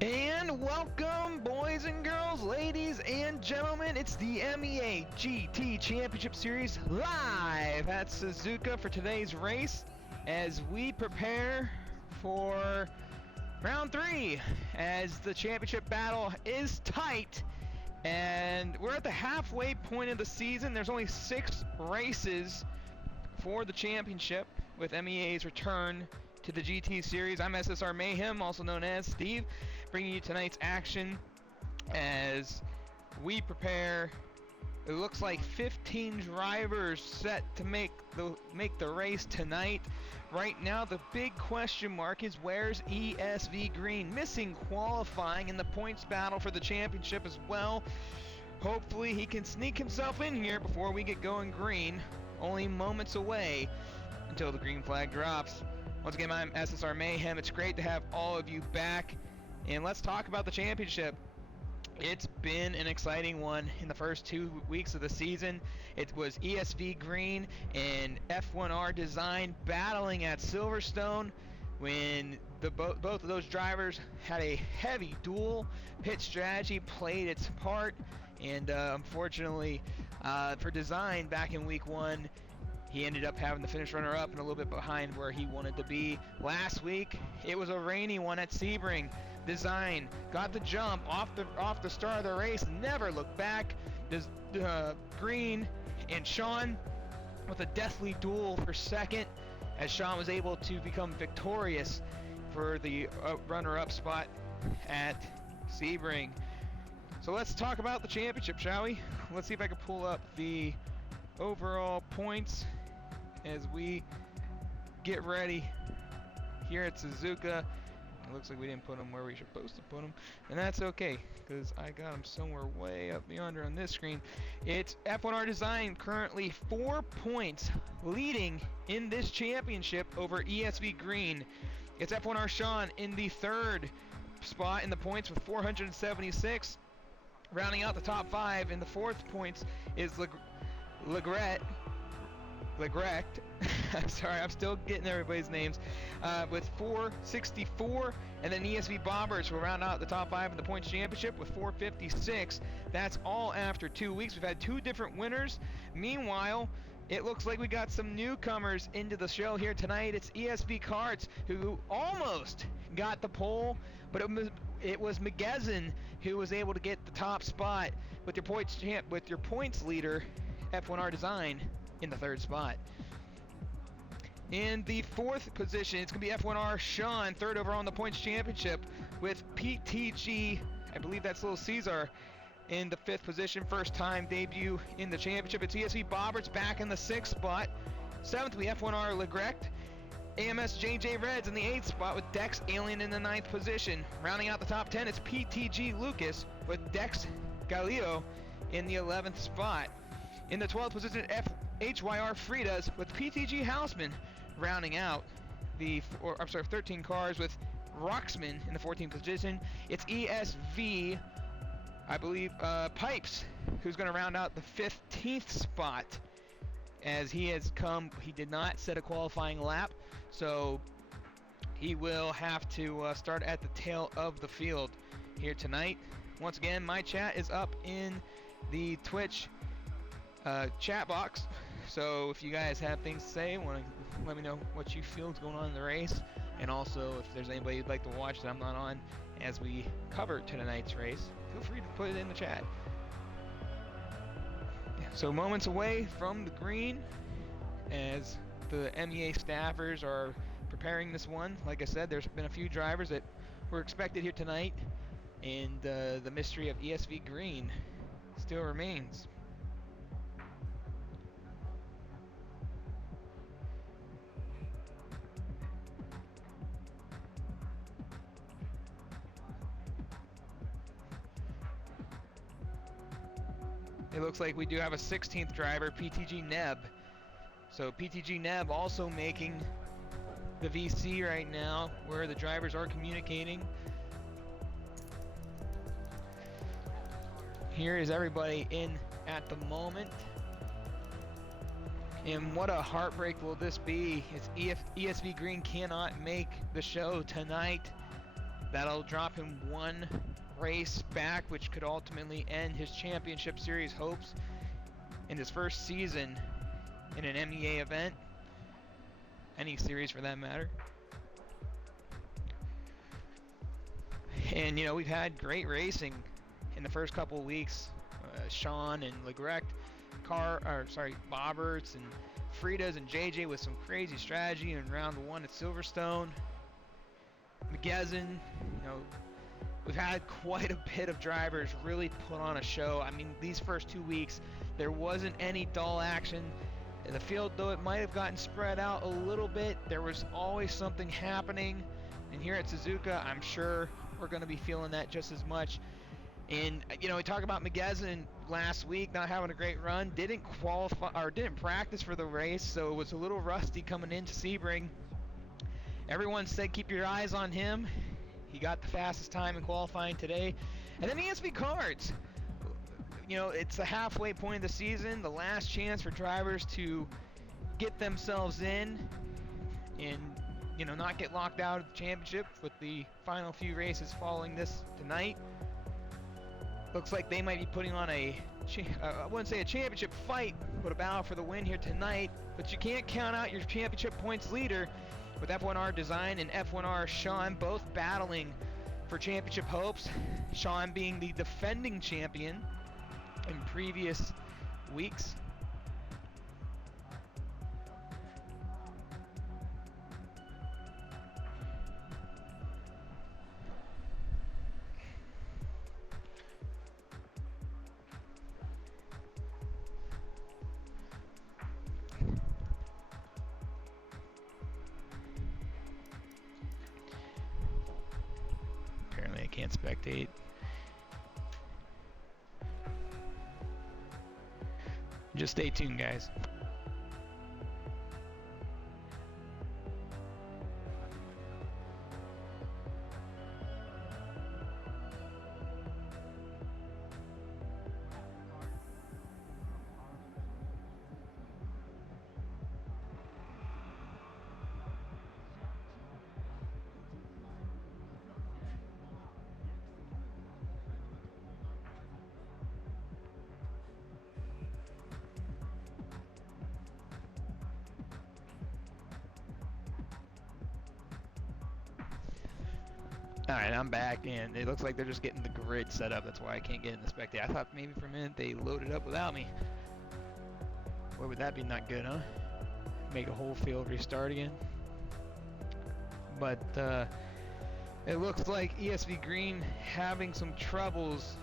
And welcome, boys and girls, ladies and gentlemen. It's the MEA GT Championship Series live at Suzuka for today's race as we prepare for round 3 as the championship battle is tight and we're at the halfway point of the season. There's only 6 races for the championship with MEA's return to the GT Series. I'm SSR Mayhem, also known as Steve, bringing you tonight's action as we prepare. It looks like 15 drivers set to make the race tonight. Right now, the big question mark is where's ESV Green? Missing qualifying in the points battle for the championship as well. Hopefully he can sneak himself in here before we get going green. Only moments away until the green flag drops. Once again, I'm SSR Mayhem. It's great to have all of you back. And let's talk about the championship. It's been an exciting one in the first 2 weeks of the season. It was ESV Green and F1R Design battling at Silverstone when both of those drivers had a heavy duel. Pit strategy played its part. And unfortunately for Design back in week 1, he ended up having the finish runner-up and a little bit behind where he wanted to be. Last week, it was a rainy one at Sebring. Design got the jump off the start of the race, never looked back. Green and Sean with a deathly duel for second, as Sean was able to become victorious for the runner-up spot at Sebring. So let's talk about the championship, shall we? Let's see if I can pull up the overall points as we get ready here at Suzuka. It looks like we didn't put them where we were supposed to put them, and that's okay because I got them somewhere way up yonder on this screen. It's F1R Design currently 4 points leading in this championship over ESV Green. It's F1R Sean in the 3rd spot in the points with 476. Rounding out the top 5 in the 4th points is Legret. I'm sorry, I'm still getting everybody's names. With 464, and then ESV Bombers will round out the top 5 in the points championship with 456. That's all after 2 weeks. We've had 2 different winners. Meanwhile, it looks like we got some newcomers into the show here tonight. It's ESV Carts who almost got the pole, but it was McGezin who was able to get the top spot with your points leader, F1R Design, in the 3rd spot. In the 4th position, it's going to be F1R Sean, 3rd overall in the points championship, with PTG, I believe that's Little Caesar, in the 5th position. First time debut in the championship. It's ESV Bobberts back in the 6th spot. 7th will be F1R Legrecht. AMS JJ Reds in the 8th spot with Dex Alien in the 9th position. Rounding out the top 10, it's PTG Lucas with Dex Galileo in the 11th spot. In the 12th position, HYR Fridas with PTG Houseman rounding out the 13 cars with Roxman in the 14th position. It's ESV, I believe, Pipes, who's going to round out the 15th spot as he did not set a qualifying lap, so he will have to start at the tail of the field here tonight. Once again, my chat is up in the Twitch chat box, so if you guys have things to say, want to let me know what you feel is going on in the race, and also if there's anybody you'd like to watch that I'm not on as we cover tonight's race, feel free to put it in the chat. So moments away from the green as the MEA staffers are preparing this one. Like I said, there's been a few drivers that were expected here tonight, and the mystery of ESV Green still remains. It looks like we do have a 16th driver, PTG Neb. So PTG Neb also making the VC right now, where the drivers are communicating. Here is everybody in at the moment. And what a heartbreak will this be? It's ESV Green cannot make the show tonight. That'll drop him one race back, which could ultimately end his championship series hopes in his first season in an MEA event, any series for that matter. And we've had great racing in the first couple of weeks. Sean and Legrecht, Bobberts and Fridas and JJ with some crazy strategy in round one at Silverstone. McGezin, we've had quite a bit of drivers really put on a show. I mean, these first 2 weeks, there wasn't any dull action. In the field, though, it might have gotten spread out a little bit. There was always something happening. And here at Suzuka, I'm sure we're going to be feeling that just as much. And, we talked about McGezin last week not having a great run. Didn't qualify or didn't practice for the race, so it was a little rusty coming into Sebring. Everyone said keep your eyes on him. He got the fastest time in qualifying today. And then ESV Cards. It's the halfway point of the season, the last chance for drivers to get themselves in and, not get locked out of the championship with the final few races following this tonight. Looks like they might be putting on I wouldn't say a championship fight, but a battle for the win here tonight. But you can't count out your championship points leader with F1R Design and F1R Sean both battling for championship hopes. Sean being the defending champion in previous weeks. Apparently I can't spectate. Just stay tuned, guys. Alright, I'm back, and it looks like they're just getting the grid set up. That's why I can't get in the spectate. I thought maybe for a minute they loaded up without me. Boy, would that be not good, huh? Make a whole field restart again. But it looks like ESV Green having some troubles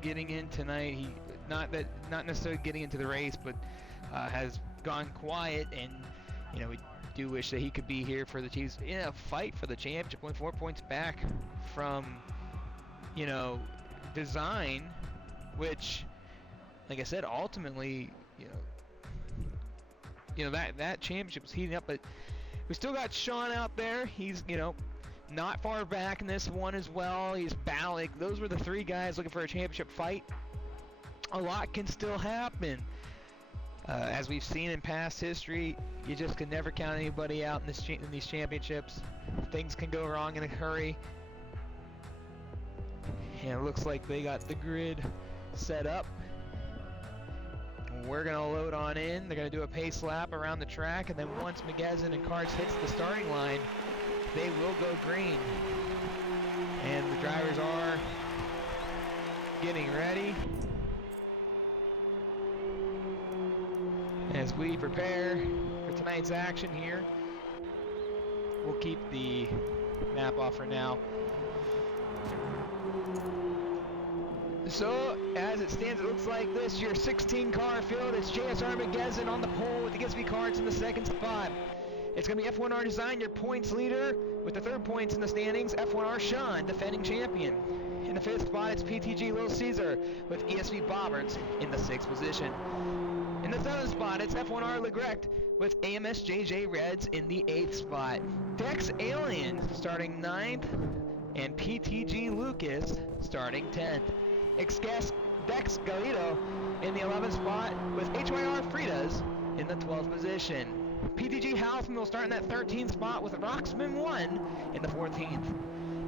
getting in tonight. He not necessarily getting into the race, but has gone quiet, and we do wish that he could be here for the Chiefs in a fight for the championship. Only 4 points back from Design, which, like I said, ultimately that championship is heating up. But we still got Sean out there. He's not far back in this one as well. He's battling. Those were the three guys looking for a championship fight. A lot can still happen. As we've seen in past history, you just can never count anybody out in these championships. Things can go wrong in a hurry. And it looks like they got the grid set up. We're going to load on in. They're going to do a pace lap around the track, and then once McGezin and Cards hits the starting line, they will go green. And the drivers are getting ready as we prepare for tonight's action here. We'll keep the map off for now. So, as it stands, it looks like this year's 16-car field. It's JSR McGezin on the pole with the ESV Cards in the second spot. It's going to be F1R Design, your points leader, with the third points in the standings. F1R Sean, defending champion. In the fifth spot, it's PTG Little Caesar with ESV Bobberts in the sixth position. In the seventh spot, it's F1R Legrecht with AMS JJ Reds in the eighth spot. Dex Alien starting ninth, and PTG Lucas starting 10th. Dex Galito in the 11th spot with HYR Fridas in the 12th position. PTG Housman will start in that 13th spot with Roxman 1 in the 14th.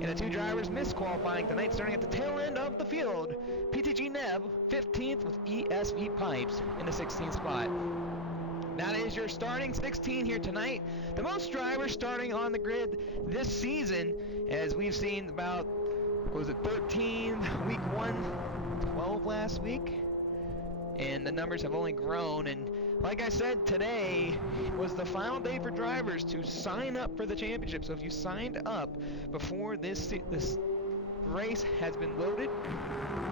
And the two drivers missed qualifying tonight, starting at the tail end of the field. PTG Neb, 15th with ESV Pipes in the 16th spot. That is your starting 16 here tonight. The most drivers starting on the grid this season, as we've seen about, what was it, 13 week 1, 12 last week? And the numbers have only grown, and like I said, today was the final day for drivers to sign up for the championship. So if you signed up before this race has been loaded,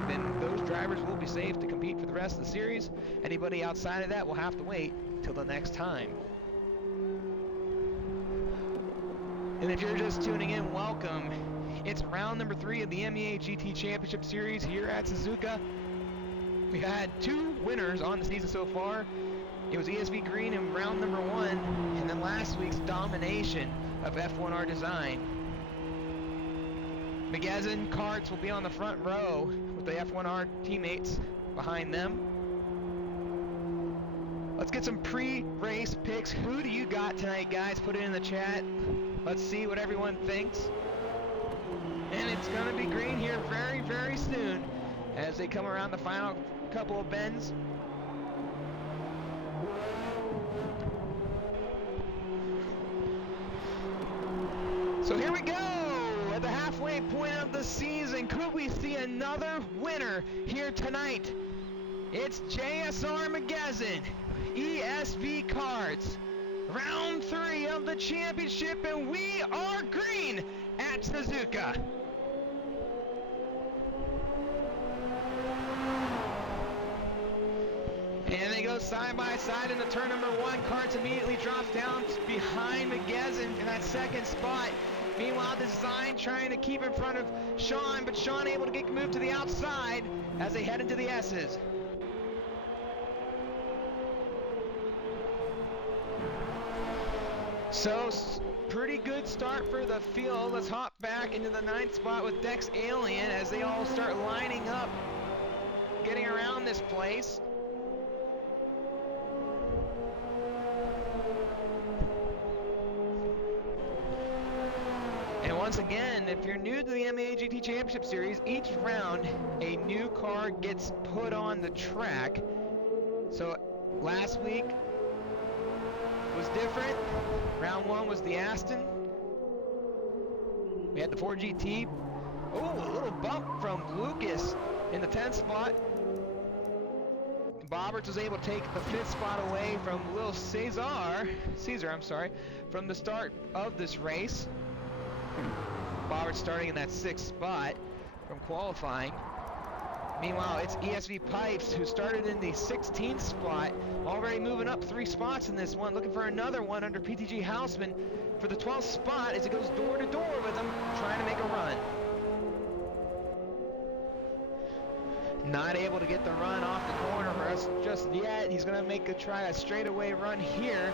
then those drivers will be safe to compete for the rest of the series. Anybody outside of that will have to wait till the next time. And if you're just tuning in, welcome. It's round number 3 of the MEA GT Championship Series here at Suzuka. We had 2 winners on the season so far. It was ESV Green in round number 1, and then last week's domination of F1R Design. McGezin Karts will be on the front row with the F1R teammates behind them. Let's get some pre-race picks. Who do you got tonight, guys? Put it in the chat. Let's see what everyone thinks. And it's going to be green here very, very soon as they come around the final couple of bends. So here we go, at the halfway point of the season. Could we see another winner here tonight? It's JSR McGezin, ESV Cards, round 3 of the championship, and we are green at Suzuka. And they go side by side into turn number 1. Karts immediately drops down behind McGezin in that second spot. Meanwhile, Design trying to keep in front of Sean, but Sean able to get moved to the outside as they head into the S's. So, pretty good start for the field. Let's hop back into the 9th spot with Dex Alien as they all start lining up, getting around this place. And once again, if you're new to the MEA GT Championship Series, each round a new car gets put on the track. So last week was different. Round 1 was the Aston. We had the Ford GT. Oh, a little bump from Lucas in the 10th spot. Bobberts was able to take the 5th spot away from Lil Caesar, from the start of this race. Bobberts starting in that 6th spot from qualifying. Meanwhile, it's ESV Pipes who started in the 16th spot, already moving up 3 spots in this one, looking for another one under PTG Houseman for the 12th spot as it goes door to door with him, trying to make a run. Not able to get the run off the corner for us just yet. He's going to try a straightaway run here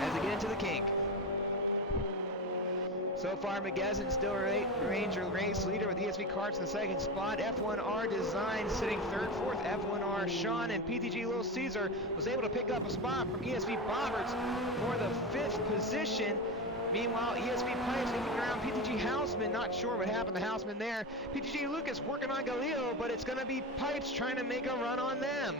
as they get into the kink. So far, McGezin still remains your race leader with ESV Karts in the 2nd spot. F1R Design sitting 3rd, 4th. F1R Sean and PTG Lil Caesar was able to pick up a spot from ESV Bobberts for the 5th position. Meanwhile, ESV Pipes looking around PTG Houseman. Not sure what happened to Houseman there. PTG Lucas working on Galileo, but it's going to be Pipes trying to make a run on them.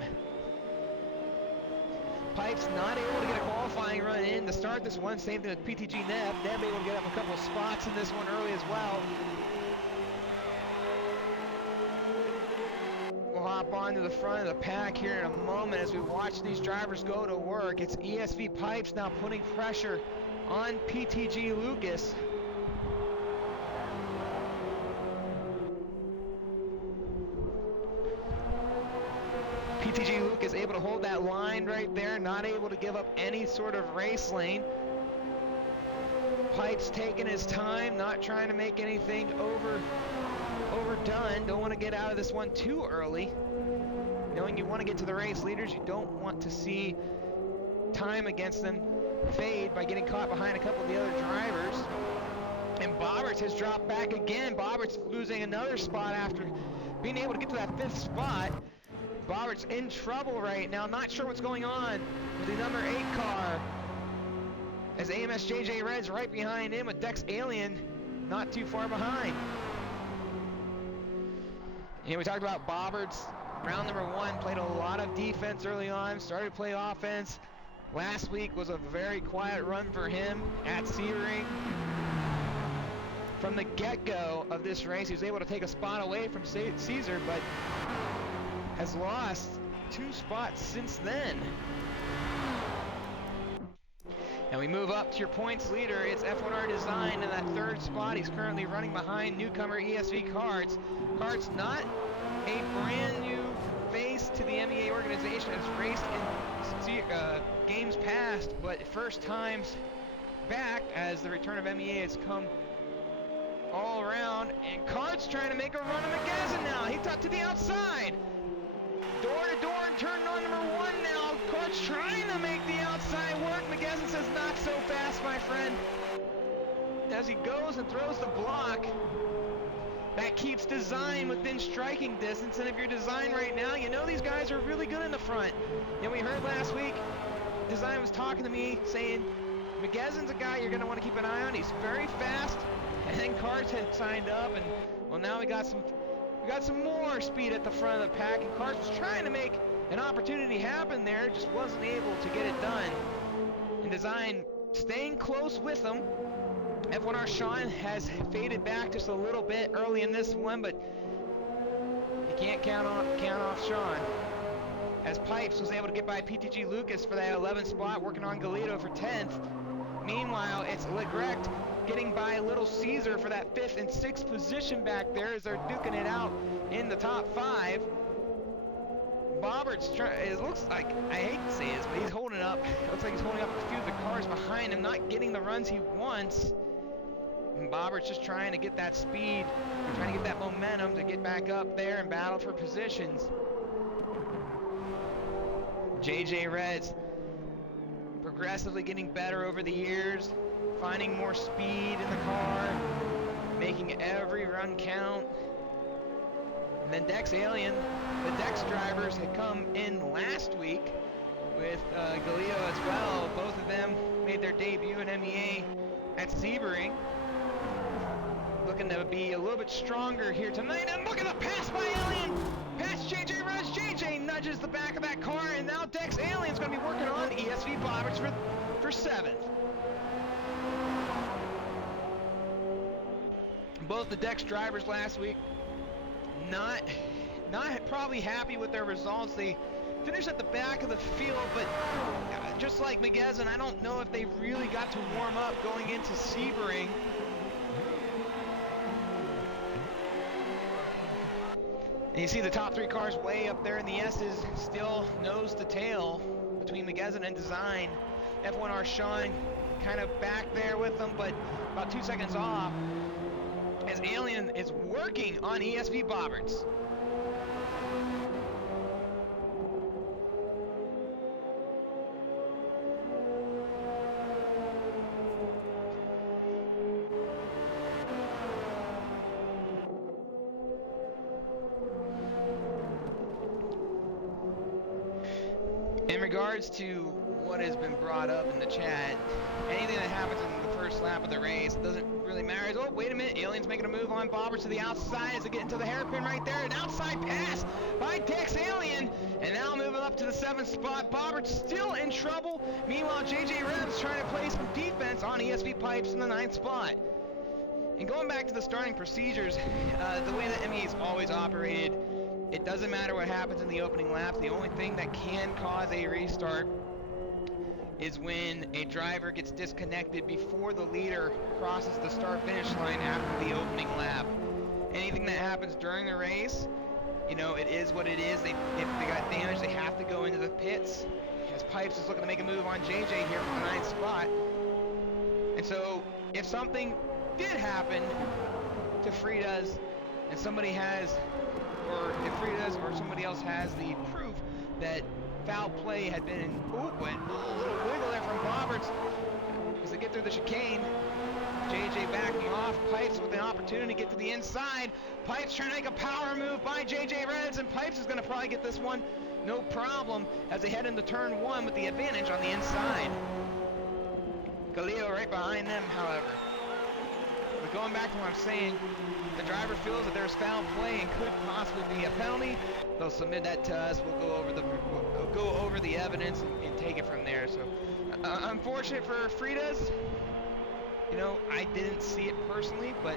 Pipes not able to get a qualifying run in to start this one. Same thing with PTG Neb. Neb able to get up a couple of spots in this one early as well. We'll hop on to the front of the pack here in a moment as we watch these drivers go to work. It's ESV Pipes now putting pressure on PTG Lucas. PTG Lucas able to hold that line right there, not able to give up any sort of race lane. Pipes taking his time, not trying to make anything overdone. Don't want to get out of this one too early. Knowing you want to get to the race leaders, you don't want to see time against them fade by getting caught behind a couple of the other drivers. And Bobberts has dropped back again. Bobberts losing another spot after being able to get to that 5th spot. Bobberts in trouble right now. Not sure what's going on with the number 8 car. As AMS JJ Red's right behind him with Dex Alien not too far behind. And we talked about Bobberts. Round number 1, played a lot of defense early on, started to play offense. Last week was a very quiet run for him at Sebring. From the get-go of this race, he was able to take a spot away from Caesar, but has lost 2 spots since then. And we move up to your points leader. It's F1R Design in that 3rd spot. He's currently running behind newcomer ESV Cards. Cards, not a brand new face to the MEA organization, has raced in games past, but first times back as the return of MEA has come all around. And Cards trying to make a run of McGazin now. He tucked to the outside. Door to door and turn on number 1 now. Cards trying to make the outside work. McGazin says not so fast, my friend. As he goes and throws the block. That keeps Design within striking distance, and if you're Design right now, you know these guys are really good in the front. And we heard last week, Design was talking to me saying, McGazin's a guy you're going to want to keep an eye on. He's very fast, and then Cards had signed up, and well, now we got some more speed at the front of the pack, and Cards was trying to make an opportunity happen there, just wasn't able to get it done. And Design staying close with him. F1R Sean has faded back just a little bit early in this one, but you can't count off Sean. As Pipes was able to get by PTG Lucas for that 11th spot, working on Galito for 10th. Meanwhile, it's Legrecht getting by Little Caesar for that 5th and 6th position back there as they're duking it out in the top 5. Bobbert's trying, it looks like, I hate to say this, but he's holding up. It looks like he's holding up a few of the cars behind him, not getting the runs he wants. And Bobbert's just trying to get that speed, trying to get that momentum to get back up there and battle for positions. JJ Reds progressively getting better over the years, finding more speed in the car, making every run count. And then Dex Alien, the Dex drivers had come in last week with Galileo as well. Both of them made their debut in MEA at Sebring. Looking to be a little bit stronger here tonight. And look at the pass by Alien! Past JJ Reds. JJ nudges the back of that car, and now Dex Alien's going to be working on ESV Bobberts for 7th. Both the Dex drivers last week not probably happy with their results. They finished at the back of the field, but just like McGazin, I don't know if they really got to warm up going into Sebring. And you see the top 3 cars way up there in the S's, still nose to tail between McGazin and Design. F1R Sean kind of back there with them, but about 2 seconds off as Alien is working on ESV Bobberts. In regards to what has been brought up in the chat, anything that happens in the first lap of the race, it doesn't really matter. Oh, wait a minute, Alien's making a move on Bobberts to the outside as they get into the hairpin right there. An outside pass by Dex Alien, and now moving up to the 7th spot. Bobberts still in trouble. Meanwhile, JJ Rebs trying to play some defense on ESV Pipes in the 9th spot. And going back to the starting procedures, the way that MEA's always operated, it doesn't matter what happens in the opening laps. The only thing that can cause a restart is when a driver gets disconnected before the leader crosses the start-finish line after the opening lap. Anything that happens during the race, you know, it is what it is. If they got damaged, they have to go into the pits. As Pipes is looking to make a move on JJ here from the 9th spot. And so, if something did happen to Frida's and somebody has, or if Frida's or somebody else has the proof that foul play had been, a little wiggle there from Bobberts as they get through the chicane. JJ backing off, Pipes with an opportunity to get to the inside. Pipes trying to make a power move by JJ Reds, and Pipes is going to probably get this one no problem as they head into turn 1 with the advantage on the inside. Galileo right behind them, however. going back to what I'm saying, the driver feels that there's foul play and could possibly be a penalty, they'll submit that to us. We'll go over the evidence and take it from there. So, unfortunate for Fritas. You know, I didn't see it personally, but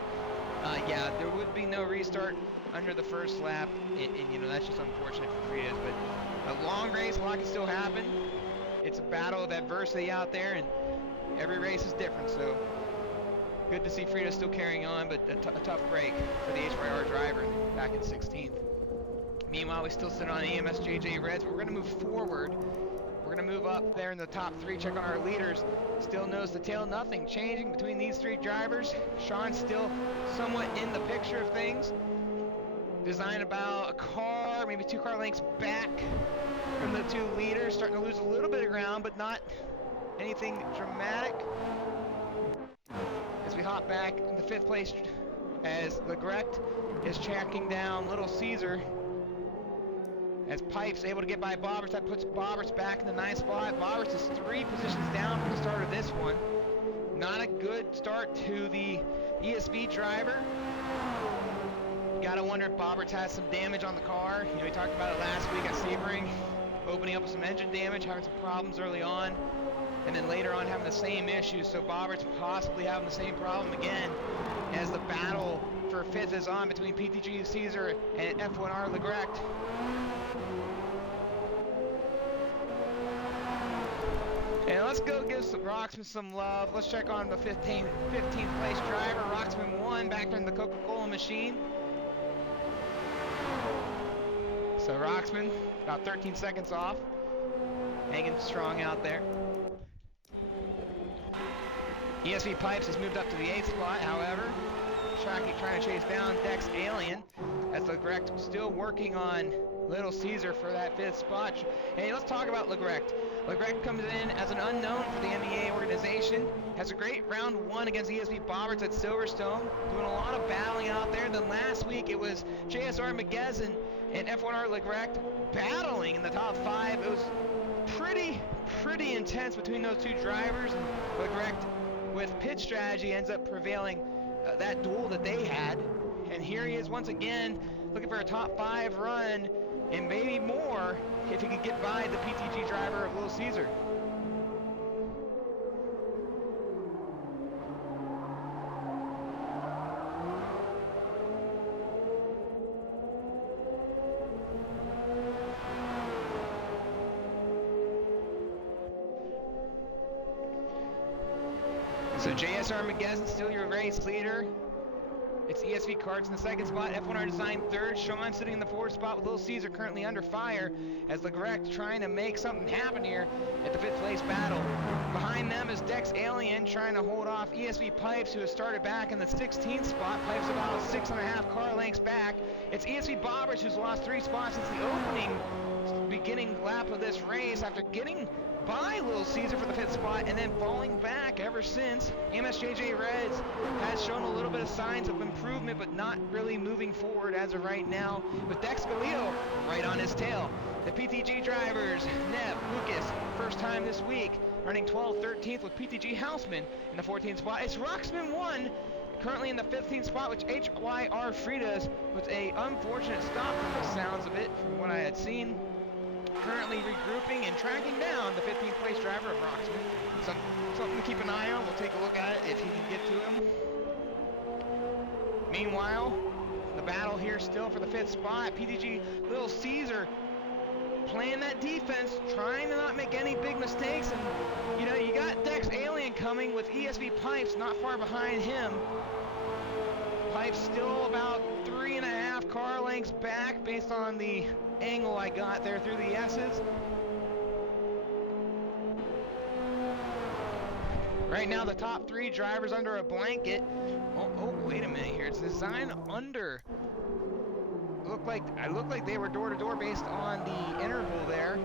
yeah, there would be no restart under the first lap, and you know, that's just unfortunate for Fritas. But a long race, a lot can still happen. It's a battle of adversity out there, and every race is different. So good to see Fritas still carrying on, but a tough break for the HYR driver back in 16th. Meanwhile, we still sit on AMSJJ Reds, but we're going to move forward. We're going to move up there in the top three, check on our leaders. Still nose to tail, nothing changing between these three drivers. Sean's still somewhat in the picture of things. Design about a car, maybe 2 car lengths back from the 2 leaders. Starting to lose a little bit of ground, but not anything dramatic. As we hop back in the 5th place, as Legrecht is tracking down Little Caesar. As Pipes able to get by Bobbers, that puts Bobbers back in the 9th spot. Bobbers is 3 positions down from the start of this one. Not a good start to the ESV driver. Gotta wonder if Bobbers has some damage on the car. You know, we talked about it last week at Sebring, opening up with some engine damage, having some problems early on, and then later on having the same issues. So Bobbers possibly having the same problem again as the battle for 5th is on between PTG Caesar and F1R Legrecht. And let's go give Roxman some love. Let's check on the 15th place driver. Roxman 1 back in the Coca-Cola machine. So Roxman, about 13 seconds off. Hanging strong out there. ESV Pipes has moved up to the 8th spot, however. Shockey trying to chase down Dex Alien, as Legrecht still working on Little Caesar for that 5th spot. Hey, let's talk about Legrecht. Legrecht comes in as an unknown for the MEA organization. Has a great round 1 against ESV Bobbers at Silverstone. Doing a lot of battling out there. Then last week it was JSR McGezen and F1R Legrecht battling in the top 5. It was pretty intense between those 2 drivers. And Legrecht, with pit strategy, ends up prevailing that duel that they had. And here he is once again looking for a top 5 run and maybe more if he could get by the PTG driver of Little Caesar. So JSR McGezen still your race leader. It's ESV Cards in the 2nd spot, F1R Design 3rd, Sean sitting in the 4th spot with Little Caesar currently under fire as Legrecht trying to make something happen here at the 5th place battle. Behind them is Dex Alien trying to hold off ESV Pipes, who has started back in the 16th spot. Pipes about 6.5 car lengths back. It's ESV Bobbers, who's lost 3 spots since the beginning lap of this race after getting by Little Caesar for the 5th spot and then falling back ever since. MSJJ Reds has shown a little bit of signs of improvement, but not really moving forward as of right now, with Dex Galileo right on his tail. The PTG drivers, Neb, Lucas, first time this week, running 12th, 13th with PTG Houseman in the 14th spot. It's Roxman 1, currently in the 15th spot, which HYR Fritas was a unfortunate stop from the sounds of it, from what I had seen. Currently regrouping and tracking down the 15th place driver of Roxman. Something to keep an eye on. We'll take a look at it if he can get to him. Meanwhile, the battle here still for the 5th spot. PTG Little Caesar playing that defense, trying to not make any big mistakes. And, you know, you got Dex Alien coming with ESV Pipes not far behind him. Pipes still about 3.5 car lengths back based on the angle I got there through the S's. Right now the top 3 drivers under a blanket. Oh, wait a minute here. It's Design under. Look like they were door to door based on the interval there.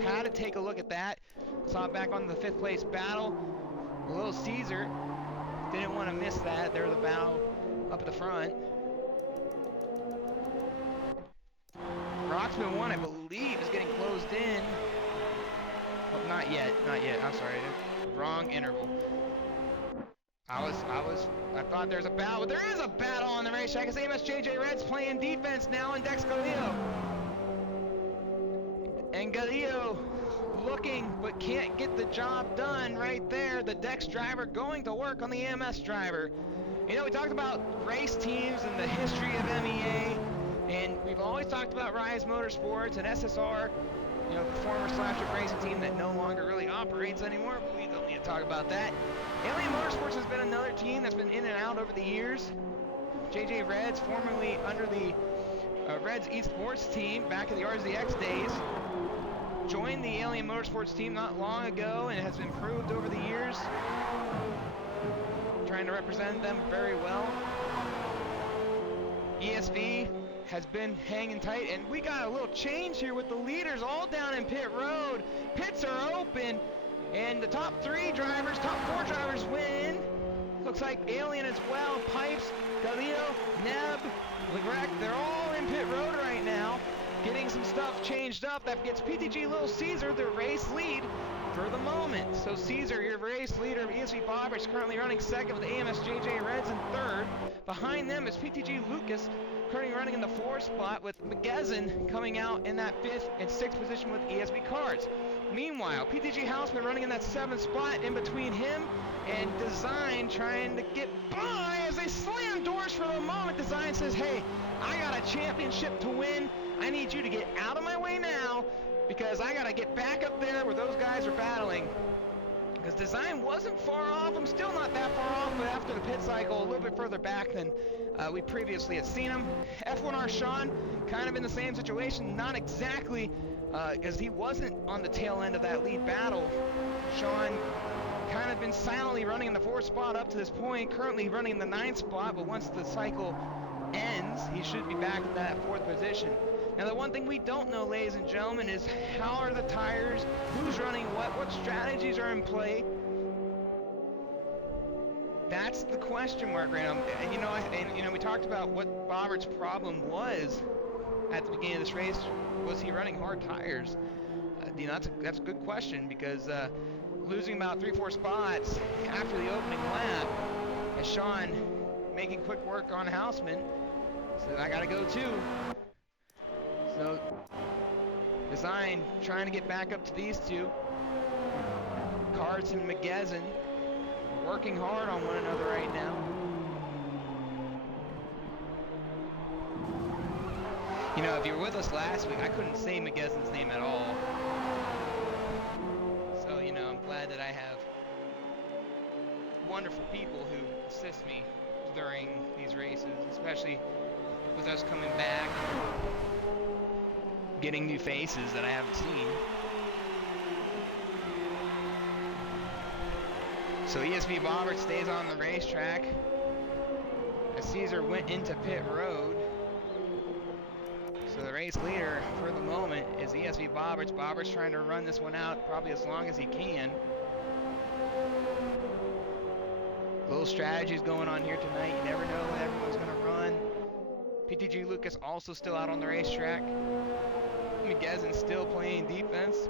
Had to take a look at that. Saw it back on the 5th place battle. Little Caesar didn't want to miss that. There, the battle up at the front. Roxman 1, I believe, is getting closed in. Oh, not yet. I'm sorry. Wrong interval. I thought there's a battle, but there is a battle on the racetrack. It's AMSJJ Reds playing defense now in Dex Galileo. And Galileo looking, but can't get the job done right there. The Dex driver going to work on the AMS driver. You know, we talked about race teams and the history of MEA, and we've always talked about Rise Motorsports and SSR, you know, the former Slapship racing team that no longer really operates anymore, but we don't need to talk about that. Alien Motorsports has been another team that's been in and out over the years. JJ Reds, formerly under the Reds Esports team back in the RZX days, joined the Alien Motorsports team not long ago and has improved over the years, trying to represent them very well. ESV has been hanging tight, and we got a little change here with the leaders all down in pit road. Pits are open, and the top four drivers win. Looks like Alien as well, Pipes, Galileo, Neb, Legrec, they're all in pit road right now, getting some stuff changed up. That gets PTG Little Caesar the race lead for the moment. So Caesar, your race leader of ESV Bobber, is currently running second with AMSJJ Reds in third. Behind them is PTG Lucas, currently running in the fourth spot, with McGezin coming out in that fifth and sixth position with ESV Cards. Meanwhile, PTG Houseman running in that seventh spot, in between him and Design trying to get by as they slam doors for the moment. Design says, hey, I got a championship to win. I need you to get out of my way now, because I got to get back up there where those guys are battling. Because Design wasn't far off. I'm still not that far off, but after the pit cycle, a little bit further back than we previously had seen him. F1R Sean, kind of in the same situation. Not exactly, because he wasn't on the tail end of that lead battle. Sean kind of been silently running in the fourth spot up to this point, currently running in the ninth spot, but once the cycle ends, he should be back in that fourth position. Now, the one thing we don't know, ladies and gentlemen, is how are the tires, who's running what strategies are in play. That's the question mark right now. And you know, we talked about what Bobbert's problem was at the beginning of this race. Was he running hard tires? You know, that's a good question, because losing about 3-4 spots after the opening lap, as Sean making quick work on Houseman, so I gotta go too. So Design trying to get back up to these two. Cards and McGezin working hard on one another right now. You know, if you were with us last week, I couldn't say McGezin's name at all. So, you know, I'm glad that I have wonderful people who assist me during these races, especially with us coming back, getting new faces that I haven't seen. So ESV Bobbert stays on the racetrack as Caesar went into pit road. So the race leader for the moment is ESV Bobberts. Bobbert's trying to run this one out probably as long as he can. Little strategies going on here tonight. You never know when everyone's going to run. PTG Lucas also still out on the racetrack. McGezin still playing defense.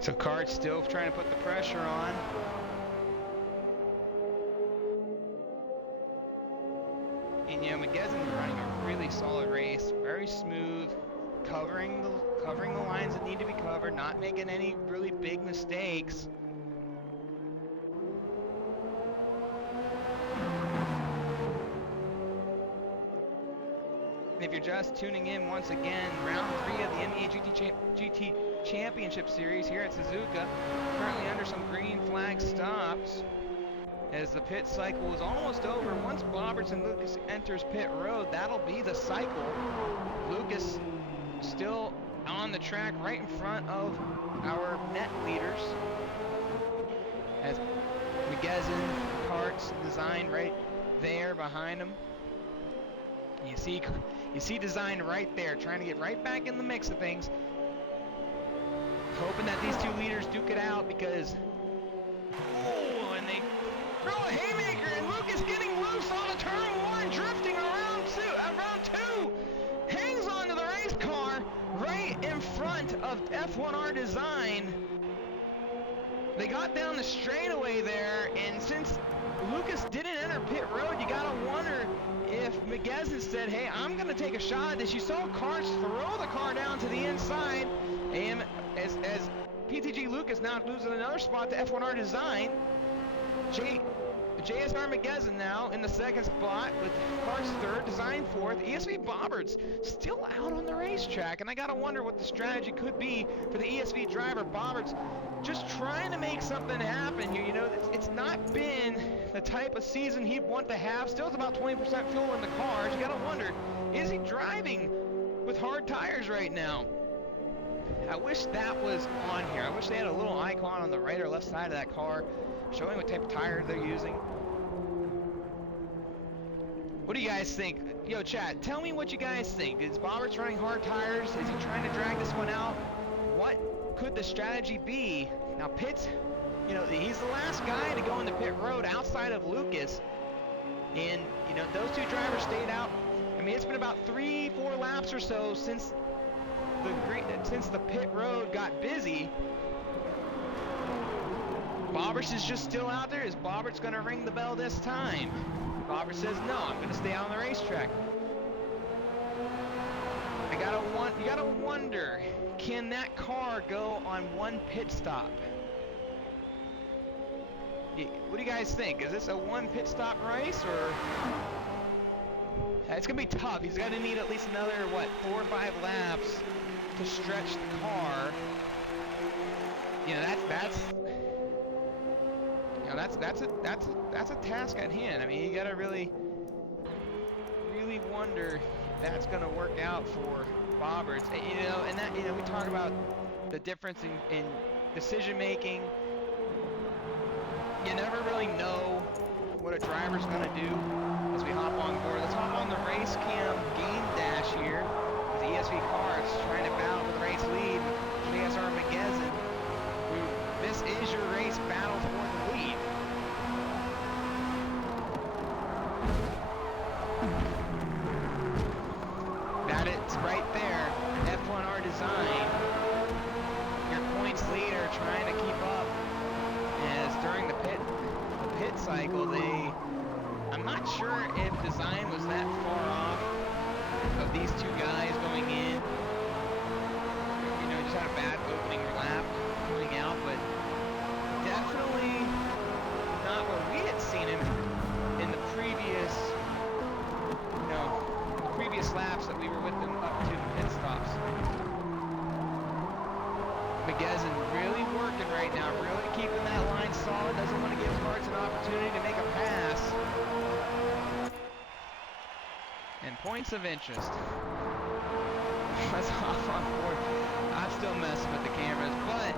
So Cart's still trying to put the pressure on. And you know, McGezin's running a really solid race, very smooth, covering the lines that need to be covered, not making any really big mistakes. And if you're just tuning in once again, round 3 of the MEA GT Championship Series here at Suzuka, currently under some green flag stops as the pit cycle is almost over. Once Bobberts and Lucas enters pit road, that'll be the cycle. Lucas still on the track right in front of our net leaders, as McGezin, Carts, Design right there behind him. You see You see Design right there, trying to get right back in the mix of things. Hoping that these two leaders duke it out because, oh, and they throw a haymaker, and Lucas getting loose on the turn one, drifting around two, hangs onto the race car right in front of F1R Design. They got down the straightaway there, and since Lucas didn't enter pit road, you gotta wonder if McGezen said, hey, I'm gonna take a shot at this. You saw Karts throw the car down to the inside, and as PTG Lucas now losing another spot to F1R Design, JSR McGezen now in the second spot with Karts third, Design fourth, ESV Bobberts still out on the racetrack, and I gotta wonder what the strategy could be for the ESV driver. Bobberts just trying to make something happen here. You know, it's not been the type of season he'd want to have. Still has about 20% fuel in the cars. You gotta wonder, is he driving with hard tires right now? I wish that was on here. I wish they had a little icon on the right or left side of that car showing what type of tires they're using. What do you guys think? Yo, chat, tell me what you guys think. Is Bobberts running hard tires? Is he trying to drag this one out? What could the strategy be? Now, Pitts, you know, he's the last guy to go into pit road outside of Lucas. And, you know, those two drivers stayed out. I mean, it's been about 3-4 laps or so since the pit road got busy. Bobberts is just still out there. Is Bobberts going to ring the bell this time? Bobberts says, no, I'm going to stay out on the racetrack. You gotta wonder, can that car go on one pit stop? What do you guys think? Is this a one pit stop race, or? It's gonna be tough. He's gonna need at least another, 4 or 5 laps to stretch the car. You know, that's a task at hand. I mean, you gotta really wonder if that's gonna work out for Bobberts. You know, and that, you know, we talk about the difference in decision making. You never really know what a driver's gonna do as we hop on board. Let's hop on the race cam game dash here with the ESV cars trying to battle for the race lead with JSR McGezen. This is your race battle for the lead. That it's right there. F1R Design, your points leader, trying to keep up. As during the pit cycle, I'm not sure if Design was that far off of these two guys going in. You know, just had a bad opening lap coming out, but definitely not where we had seen him in the previous, laps that we were with him up to the pit stops. McGezen really working right now, really keeping that line solid, doesn't want to give Karts an opportunity to make a pass. And points of interest. Let's hop on board. I'm still messing with the cameras, but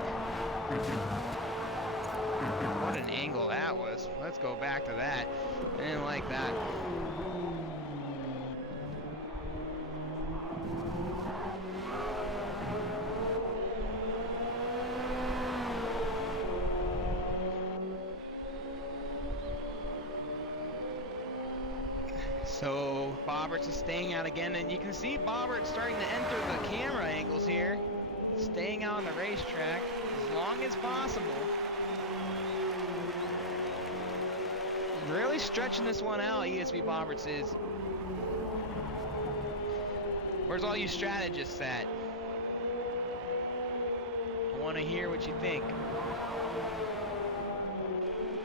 what an angle that was. Let's go back to that. I didn't like that. So Bobberts is staying out again, and you can see Bobberts starting to enter the camera angles here, staying out on the racetrack as long as possible. Really stretching this one out, ESV Bobberts is. Where's all you strategists at? I want to hear what you think.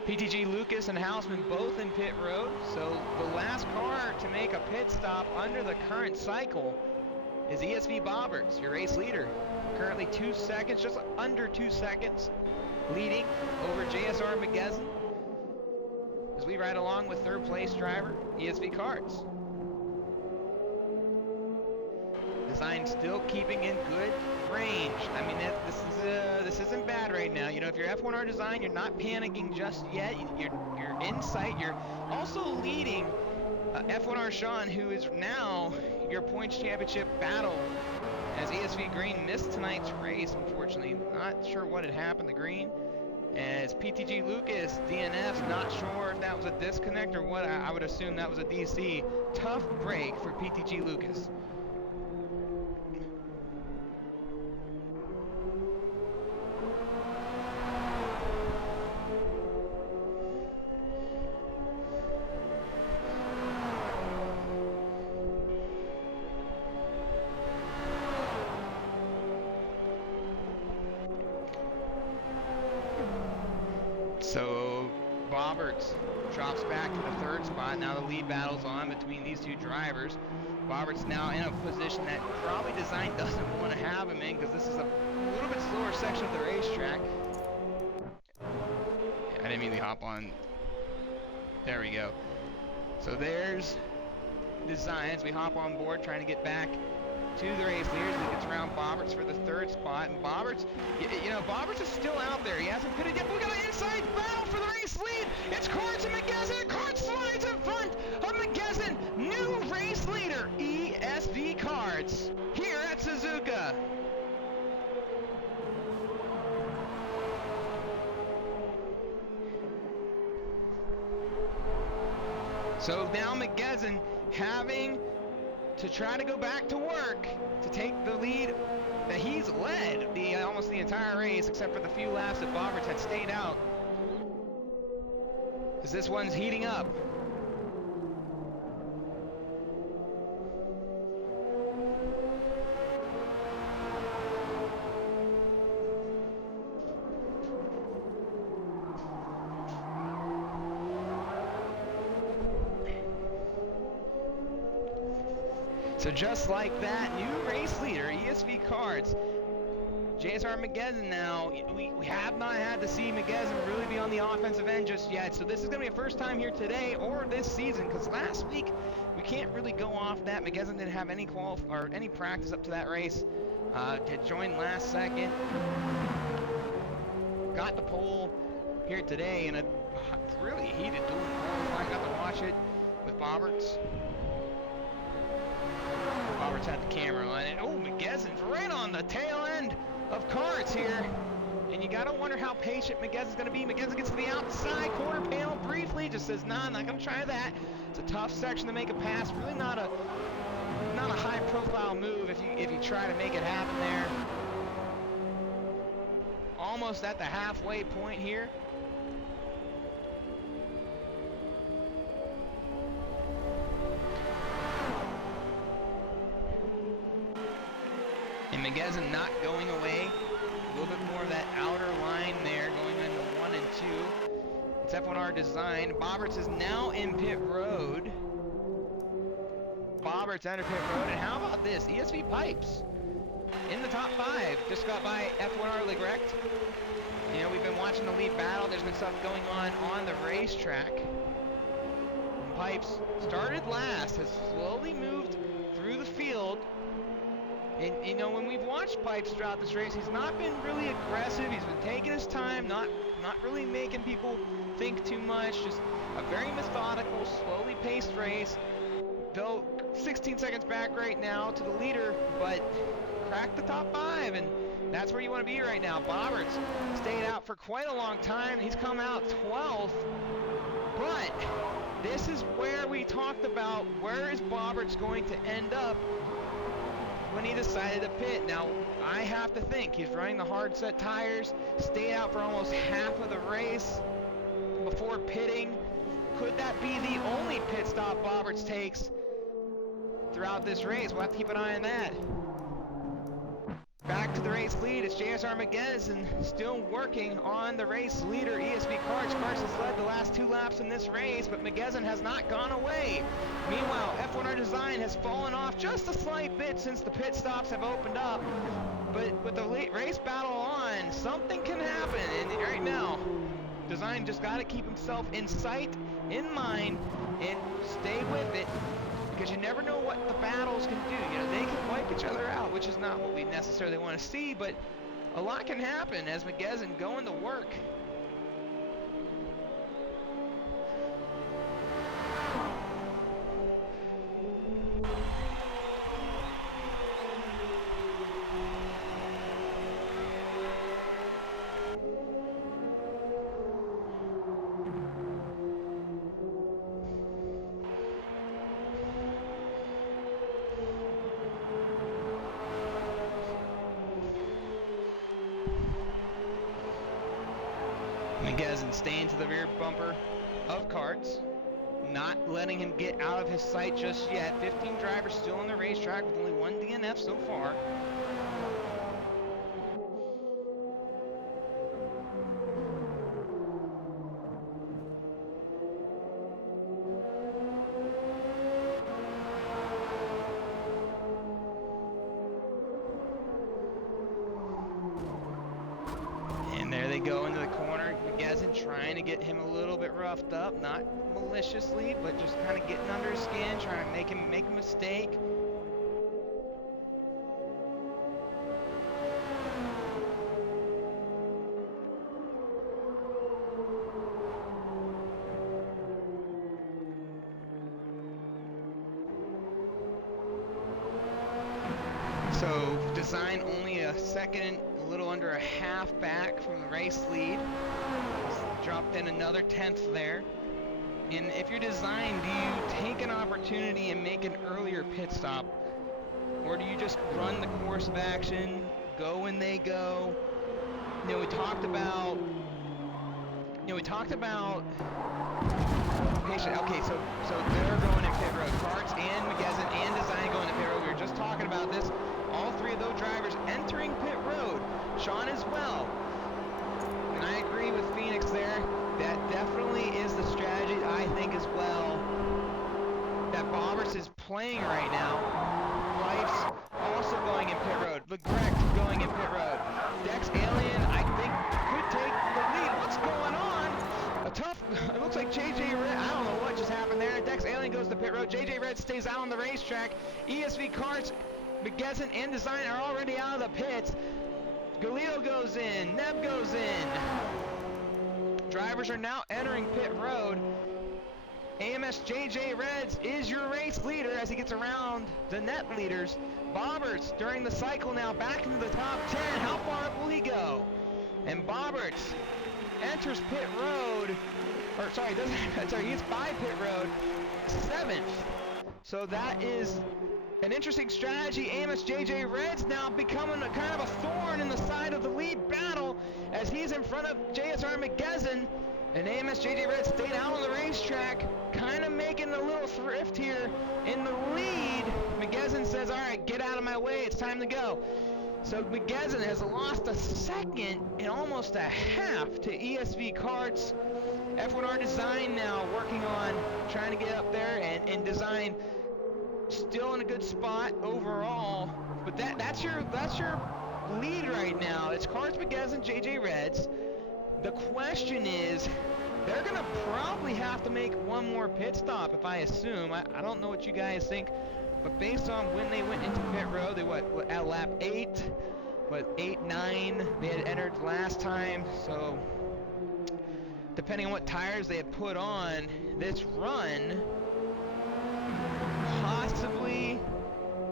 PTG Lucas and Houseman both in pit road, so the last car to make a pit stop under the current cycle is ESV Bobberts, your race leader. Currently 2 seconds, just under 2 seconds, leading over JSR McGezen as we ride along with third place driver ESV Karts. Design still keeping in good range. I mean, this isn't bad right now. You know, if you're F1R Design, you're not panicking just yet. You're in sight. You're also leading F1R Sean, who is now your points championship battle, as ESV Green missed tonight's race, unfortunately. Not sure what had happened to Green. As PTG Lucas, DNFs, not sure if that was a disconnect or what. I would assume that was a DC. Tough break for PTG Lucas. So Bobberts drops back to the third spot. Now the lead battle's on between these two drivers. Bobbert's now in a position that probably design doesn't want to have him in, because this is a little bit slower section of the racetrack. I didn't mean to hop on. There we go. So there's designs. We hop on board trying to get back to the race leaders. He gets around Bobberts for the third spot, and Bobberts, you know, Bobberts is still out there. He hasn't pitted yet. We got an inside battle for the race lead. It's Karts and McGezin. Karts slides in front of McGezin. New race leader, ESV Karts, here at Suzuka. So now McGezin having to try to go back to work to take the lead that he's led almost the entire race, except for the few laps that Bobberts had stayed out, as this one's heating up. So just like that, new race leader, ESV Karts, JSR McGezin now. We have not had to see McGezin really be on the offensive end just yet. So this is going to be a first time here today or this season, because last week we can't really go off that. McGezin didn't have any any practice up to that race. Had joined last second. Got the pole here today in a really heated duel. I got to watch it with Bobberts. Bobberts had the camera on it. Oh, McGezin's right on the tail end of Karts here. And you gotta wonder how patient McGezin's gonna be. McGezin gets to the outside quarter panel briefly, just says, nah, I'm not gonna try that. It's a tough section to make a pass. Really not a high profile move if you try to make it happen there. Almost at the halfway point here. And McGezin not going away. A little bit more of that outer line there going into 1 and 2. It's F1R design. Bobberts is now in pit road. Bobberts under pit road. And how about this? ESV Pipes in the top 5. Just got by F1R Legrect. You know, we've been watching the lead battle. There's been stuff going on the racetrack. Pipes started last, has slowly moved through the field. And, you know, when we've watched Pipes throughout this race, he's not been really aggressive. He's been taking his time, not really making people think too much. Just a very methodical, slowly paced race. Though 16 seconds back right now to the leader, but cracked the top 5, and that's where you want to be right now. Bobberts stayed out for quite a long time. He's come out 12th, but this is where we talked about where is Bobberts going to end up when he decided to pit. Now, I have to think he's running the hard set tires, stayed out for almost half of the race before pitting. Could that be the only pit stop Bobberts takes throughout this race? We'll have to keep an eye on that. Back to the race lead. It's JSR McGezin still working on the race leader, ESV Karts. Karts has led the last 2 laps in this race, but McGezin has not gone away. Meanwhile, F1R Design has fallen off just a slight bit since the pit stops have opened up. But with the race battle on, something can happen. And right now, Design just got to keep himself in sight, in mind, and stay with it. Because you never know what the battles can do. You know, they can wipe each other out, which is not what we necessarily want to see, but a lot can happen as McGezin going to work. McGezin staying to the rear bumper of Karts, not letting him get out of his sight just yet. 15 drivers still on the racetrack with only one DNF so far. And there they go into the corner. McGezin trying to get him a little bit roughed up, not maliciously, but just kind of getting under his skin, trying to make him make a mistake. So Design only a second, a little under a half back from the race lead. Dropped in another 10th there. And if you're Design, do you take an opportunity and make an earlier pit stop? Or do you just run the course of action, go when they go? You know, we talked about patient. Okay, so they're going in pit road. Karts and McGezin and Design going to pit road. We were just talking about this. All three of those drivers entering pit road. Sean as well. And I agree with Phoenix there. That definitely is the strategy, I think, as well, that Bobbers is playing right now. Life's also going in pit road. LeGrect going in pit road. Dex Alien, I think, could take the lead. What's going on? A tough, it looks like JJ Red, I don't know what just happened there. Dex Alien goes to pit road. JJ Red stays out on the racetrack. ESV Karts, McGezin, and Design are already out of the pits. Galileo goes in. Neb goes in. Drivers are now entering pit road. AMS JJ Reds is your race leader as he gets around the net leaders. Bobberts during the cycle now back into the top 10. How far up will he go? And Bobberts enters pit road, or sorry, he gets by pit road 7th. So that is an interesting strategy. AMS JJ Reds now becoming a kind of a thorn in the side of the lead battle as he's in front of JSR McGezin, and AMS JJ Reds stayed out on the racetrack, kind of making a little thrift here in the lead. McGezin says, all right, get out of my way, it's time to go. So McGezin has lost a second and almost a half to ESV Karts. F1R Design now working on trying to get up there, and Design still in a good spot overall, but that's your lead right now. It's Karts, McGezin, JJ Reds. The question is, they're gonna probably have to make one more pit stop, if I assume. I don't know what you guys think, but based on when they went into pit road, they at lap 8, 8, 9, they had entered last time, so depending on what tires they had put on this run, possibly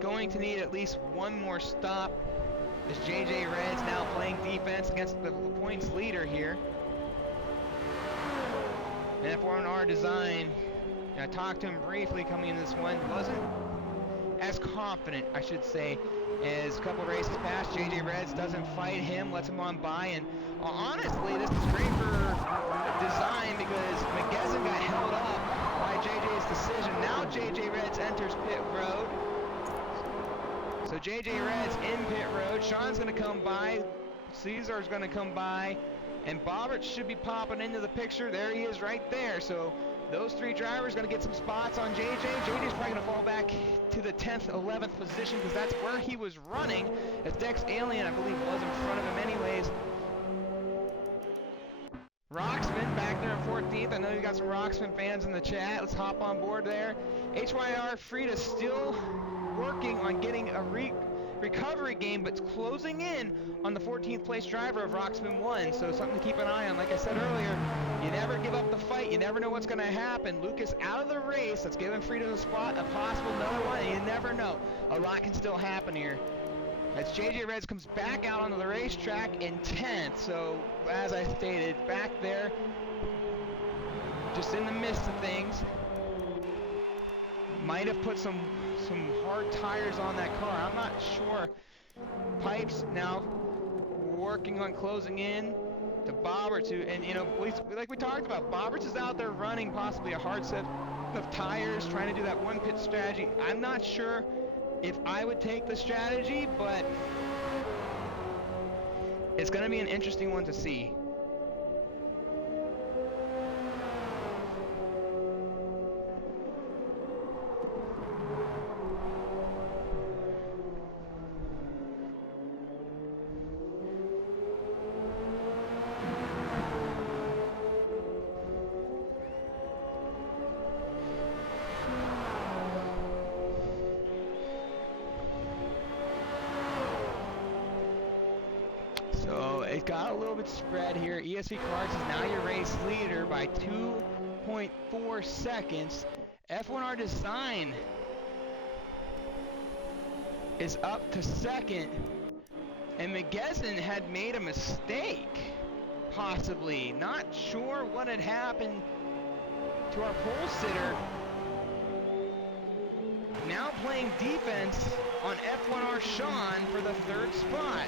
going to need at least one more stop. As JJ Reds now playing defense against the points leader here. And F1R Design, I talked to him briefly coming into this one, wasn't as confident, I should say, as a couple races past. JJ Reds doesn't fight him, lets him on by, and honestly, this is great for Design because McGezin got held up by JJ's decision. Now JJ Reds enters pit road. So JJ Reds in pit road. Sean's going to come by. Caesar's going to come by. And Bobbert should be popping into the picture. There he is right there. So those three drivers going to get some spots on JJ. JJ's probably going to fall back to the 10th, 11th position because that's where he was running. As Dex Alien, I believe, was in front of him anyways. Roxman back there in 14th. I know you got some Roxman fans in the chat. Let's hop on board there. HYR Frida still working on getting a recovery game, but it's closing in on the 14th place driver of Roxman 1, so something to keep an eye on. Like I said earlier, you never give up the fight. You never know what's going to happen. Lucas out of the race. That's giving Frida the spot, a possible another one, and you never know. A lot can still happen here. As JJ Reds comes back out onto the racetrack in 10th, so as I stated, back there, just in the midst of things. Might have put some hard tires on that car. I'm not sure. Pipes now working on closing in. to Bobberts, who, and you know, like we talked about, Bobberts is out there running possibly a hard set of tires, trying to do that one pit strategy. I'm not sure if I would take the strategy, but it's going to be an interesting one to see. So it got a little bit spread here. ESP Karts is now your race leader by 2.4 seconds. F1R Design is up to second. And McGezen had made a mistake, possibly. Not sure what had happened to our pole sitter. Now playing defense on F1R Sean for the third spot.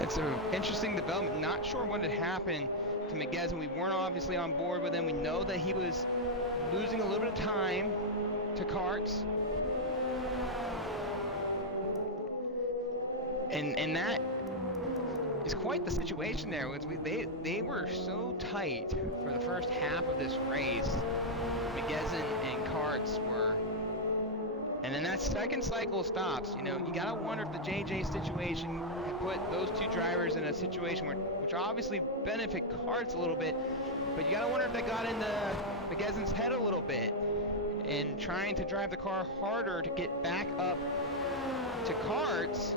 It's an interesting development. Not sure what had happened to McGezen. We weren't obviously on board with him. We know that he was losing a little bit of time to karts. And that is quite the situation there. They were so tight for the first half of this race. McGezen and karts were. And then that second cycle stops. You know, you gotta wonder if the JJ situation had put those two drivers in a situation which obviously benefit karts a little bit, but you gotta wonder if that got into McGezen's head a little bit in trying to drive the car harder to get back up to karts.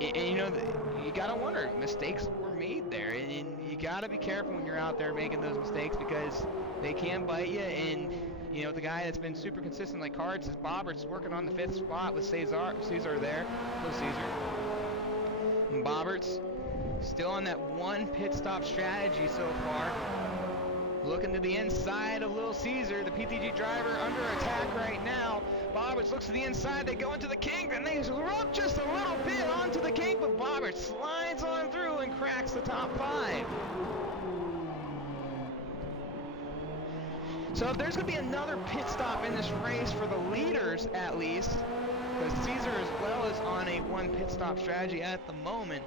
And you know, you gotta wonder, mistakes were made there, and you gotta be careful when you're out there making those mistakes because they can bite you. And you know, the guy that's been super consistent like karts is Bobberts, working on the 5th spot with Cesar there. Hello, Cesar. And Bobberts still on that one pit stop strategy so far. Looking to the inside of Little Caesar, the PTG driver under attack right now. Bobberts looks to the inside, they go into the kink, and they rub just a little bit onto the kink, but Bobberts slides on through and cracks the top 5. So if there's going to be another pit stop in this race for the leaders at least, because Caesar as well is on a one pit stop strategy at the moment,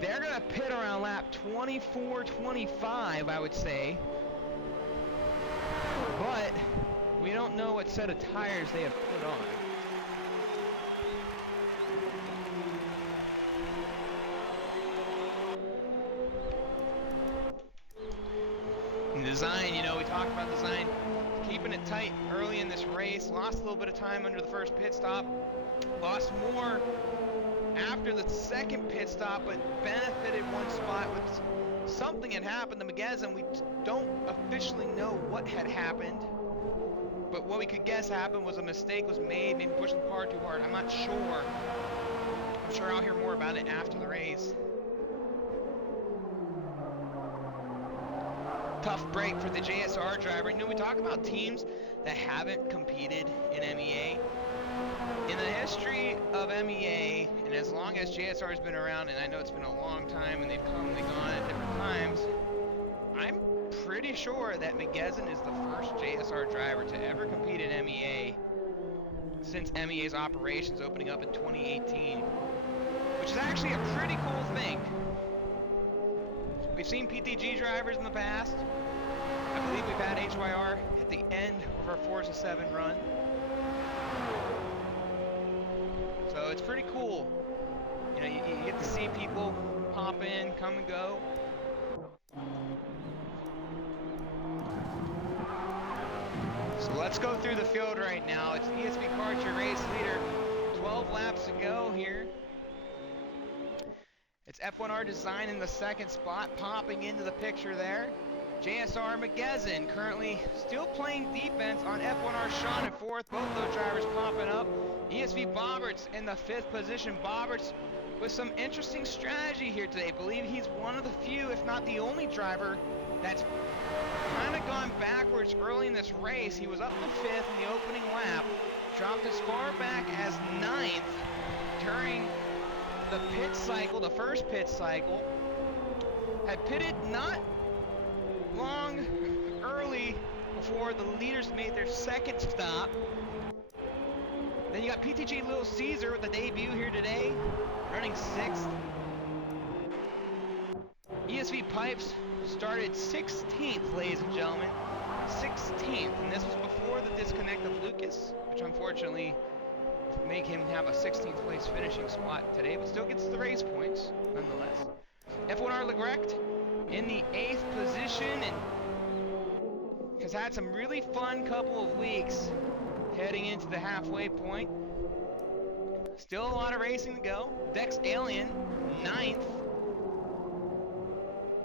they're going to pit around lap 24-25, I would say. But we don't know what set of tires they have put on. And design, you know, we talked about design, keeping it tight early in this race, lost a little bit of time under the first pit stop, lost more after the second pit stop, but benefited one spot with something had happened to McGezen. We don't officially know what had happened, but what we could guess happened was a mistake was made, maybe pushing the car too hard. I'm not sure. I'm sure I'll hear more about it after the race. Tough break for the JSR driver. You know, we talk about teams that haven't competed in MEA. In the history of MEA, and as long as JSR has been around, and I know it's been a long time and they've come and they've gone at different times, I'm pretty sure that McGezen is the first JSR driver to ever compete in MEA since MEA's operations opening up in 2018, which is actually a pretty cool thing. We've seen PTG drivers in the past. I believe we've had HYR at the end of our Forza 7 run. So it's pretty cool. You know, you get to see people pop in, come and go. So let's go through the field right now. It's ESP Karts, your race leader. 12 laps to go here. It's F1R Design in the second spot, popping into the picture there. JSR McGezin currently still playing defense on F1R Sean in fourth. Both those drivers popping up. ESV Bobberts in the fifth position. Bobberts with some interesting strategy here today. I believe he's one of the few, if not the only driver that's kind of gone backwards early in this race. He was up to fifth in the opening lap, dropped as far back as ninth during the pit cycle, the first pit cycle. Had pitted not long early before the leaders made their second stop. Then you got PTG Little Caesar with the debut here today, running sixth. ESV Pipes started 16th, ladies and gentlemen. 16th, and this was before the disconnect of Lucas, which unfortunately make him have a 16th place finishing spot today, but still gets the race points nonetheless. F1R Legrecht in the 8th position and has had some really fun couple of weeks heading into the halfway point. Still a lot of racing to go. Dex Alien, 9th.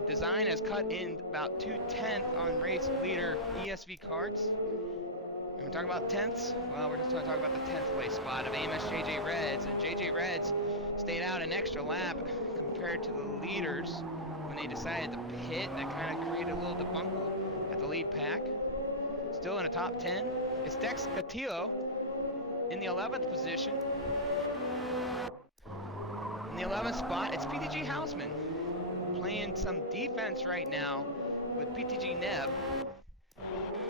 Design has cut in about 2/10 on race leader ESV Karts. And we're talking about 10ths. Well, we're just going to talk about the 10th place spot of AMS JJ Reds. And JJ Reds stayed out an extra lap compared to the leaders when they decided to pit. That kind of created a little debuncle at the lead pack. Still in the top 10. It's Dex Catillo in the 11th position. In the 11th spot, it's PTG Houseman playing some defense right now with PTG Neb.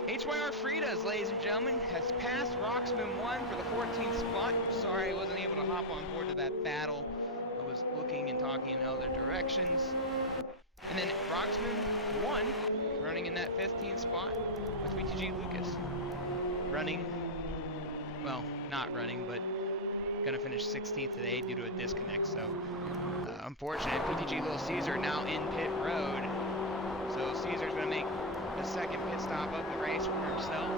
HYR Fritas, ladies and gentlemen, has passed Roxman 1 for the 14th spot. Sorry I wasn't able to hop on board to that battle. I was looking and talking in other directions. And then Roxman 1 running in that 15th spot with PTG Lucas. Running, well, not running, but gonna finish 16th today due to a disconnect, so unfortunate. PTG Little Caesar now in pit road, so Caesar's gonna make the second pit stop of the race for himself.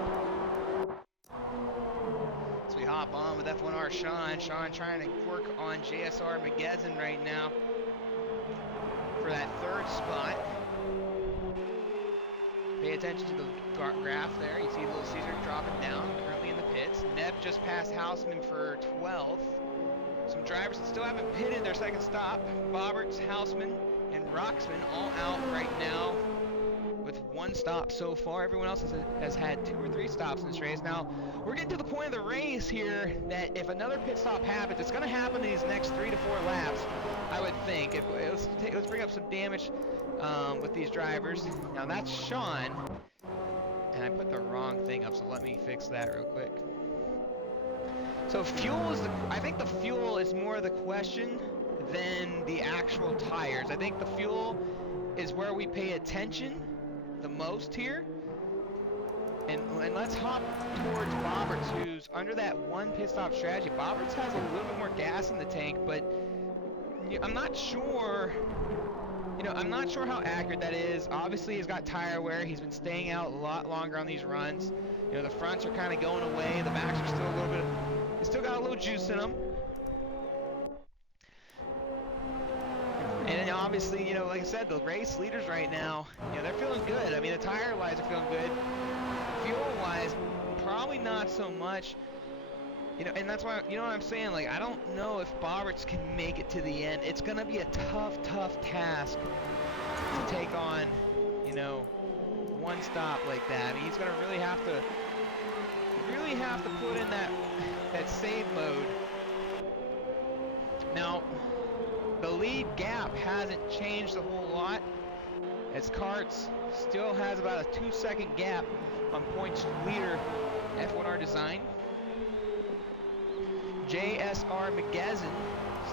So we hop on with F1R Sean. Sean trying to work on JSR McGezin right now for that third spot. Pay attention to the graph there. You see Little Caesar dropping down, currently in the pits. Neb just passed Houseman for 12th. Some drivers that still haven't pitted their second stop. Bobberts, Houseman, and Roxman all out right now with one stop so far. Everyone else has had 2 or 3 stops in this race. Now, we're getting to the point of the race here that if another pit stop happens, it's going to happen in these next 3 to 4 laps, I would think. Let's bring up some damage with these drivers. Now, that's Sean. And I put the wrong thing up, so let me fix that real quick. So fuel is I think the fuel is more the question than the actual tires. I think the fuel is where we pay attention the most here. And let's hop towards Bobberts, who's under that one pit stop strategy. Bobberts has a little bit more gas in the tank, but I'm not sure. I'm not sure how accurate that is. Obviously, he's got tire wear. He's been staying out a lot longer on these runs. The fronts are kind of going away. The backs are still a little bit. They still got a little juice in them. And then obviously, like I said, the race leaders right now, they're feeling good. I mean, the tire-wise are feeling good. Fuel-wise, probably not so much. And that's why, what I'm saying? Like, I don't know if Bobberts can make it to the end. It's going to be a tough task to take on, one stop like that. I mean, he's going to really have to put in that save mode. Now, the lead gap hasn't changed a whole lot, as Karts still has about a 2-second gap on points leader F1R Design. JSR McGezin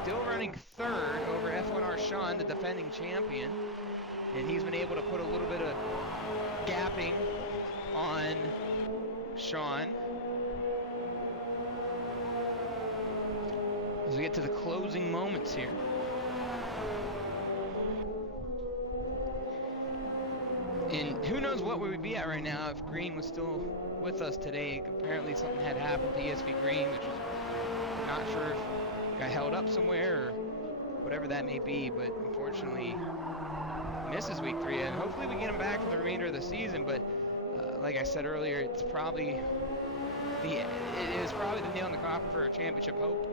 still running third over F1R Sean, the defending champion, and he's been able to put a little bit of gapping on Sean. As we get to the closing moments here. And who knows what we would be at right now if Green was still with us today. Apparently something had happened to ESV Green, which is not sure if got held up somewhere or whatever that may be, but unfortunately misses week 3, and hopefully we get him back for the remainder of the season. But like I said earlier, it is probably the nail in the coffin for a championship hope,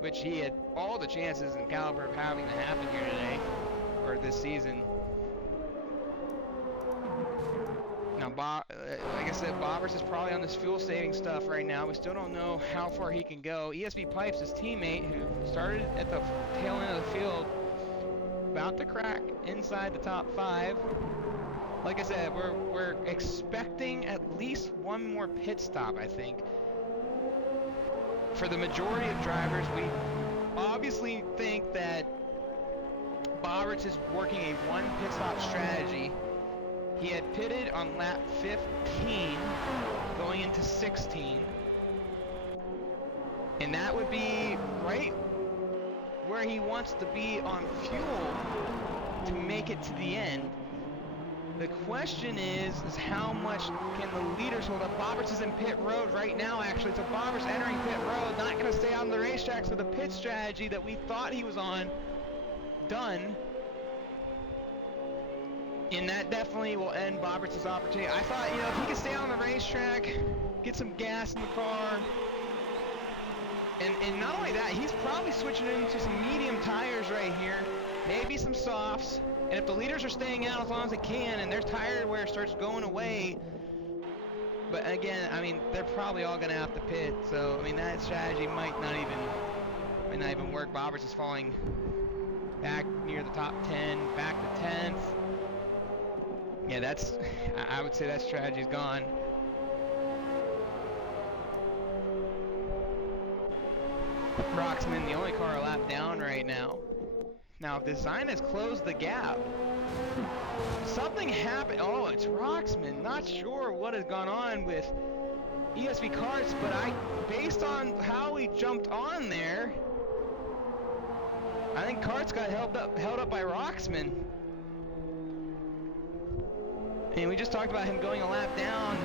which he had all the chances and caliber of having to happen here today, or this season. Now, like I said, Bobbers is probably on this fuel-saving stuff right now. We still don't know how far he can go. ESV Pipes, his teammate, who started at the tail end of the field, about to crack inside the top 5. Like I said, we're expecting at least one more pit stop, I think. For the majority of drivers, we obviously think that Bobbers is working a one pit stop strategy. He had pitted on lap 15, going into 16. And that would be right where he wants to be on fuel to make it to the end. The question is how much can the leaders hold up? Bobbers is in pit road right now, actually. So Bobbers entering pit road, not going to stay on the racetrack. So the pit strategy that we thought he was on, done. And that definitely will end Bobbers' opportunity. I thought, if he could stay on the racetrack, get some gas in the car, and not only that, he's probably switching into some medium tires right here, maybe some softs, and if the leaders are staying out as long as they can, and their tire wear starts going away, but again, they're probably all going to have to pit, so, that strategy might not even work. Bobbers is falling back near the top 10, back to 10th. Yeah, I would say that strategy's gone. Roxman, the only car a lap down right now. Now, if Design has closed the gap, something happened. Oh, it's Roxman. Not sure what has gone on with ESV Karts, but based on how he jumped on there, I think Karts got held up by Roxman. And we just talked about him going a lap down.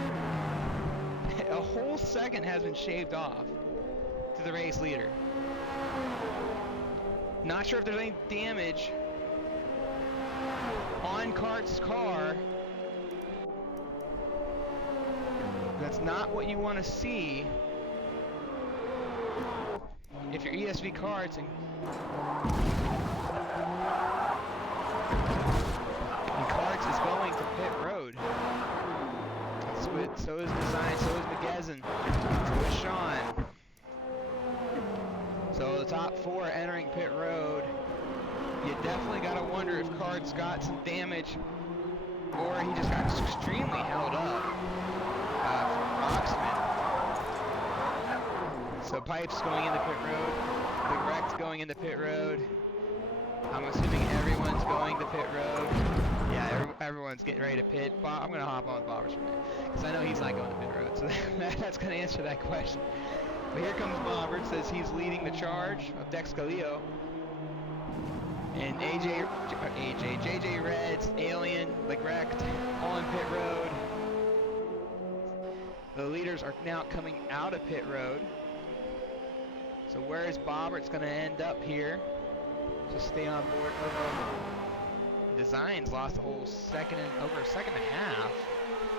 A whole second has been shaved off to the race leader. Not sure if there's any damage on Kart's car. That's not what you want to see if you're ESV Karts and Karts is going to pit road. So is Design, so is McGezin, so is Sean. So the top 4 entering pit road. You definitely got to wonder if Karts got some damage or he just got extremely held up from Roxman. So Pipes going into pit road. Big Rex going into pit road. I'm assuming everyone's going to pit road. Yeah, everyone's getting ready to pit. I'm going to hop on with Bobbers for a minute, because I know he's not going to pit road, so that's going to answer that question. But here comes Bobbers, says he's leading the charge of Dex Galileo. And JJ Reds, Alien, Legrect, all in pit road. The leaders are now coming out of pit road. So where is Bobbers going to end up here? Just stay on board. Designs lost a whole over a second and a half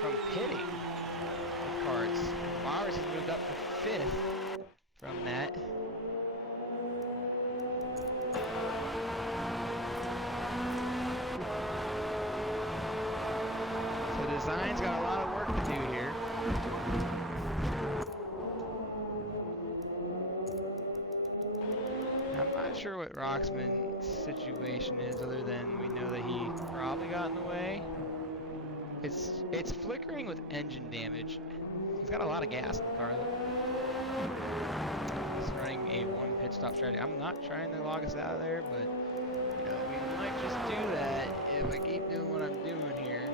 from pitting with Karts. Bobbers has moved up to 5th from that. So Design's got a lot of work to do here. I'm not sure what Roxman's situation is, other than we know that he probably got in the way. It's flickering with engine damage. He's got a lot of gas in the car though. He's running a one pit stop strategy. I'm not trying to log us out of there, but we might just do that if I keep doing what I'm doing here.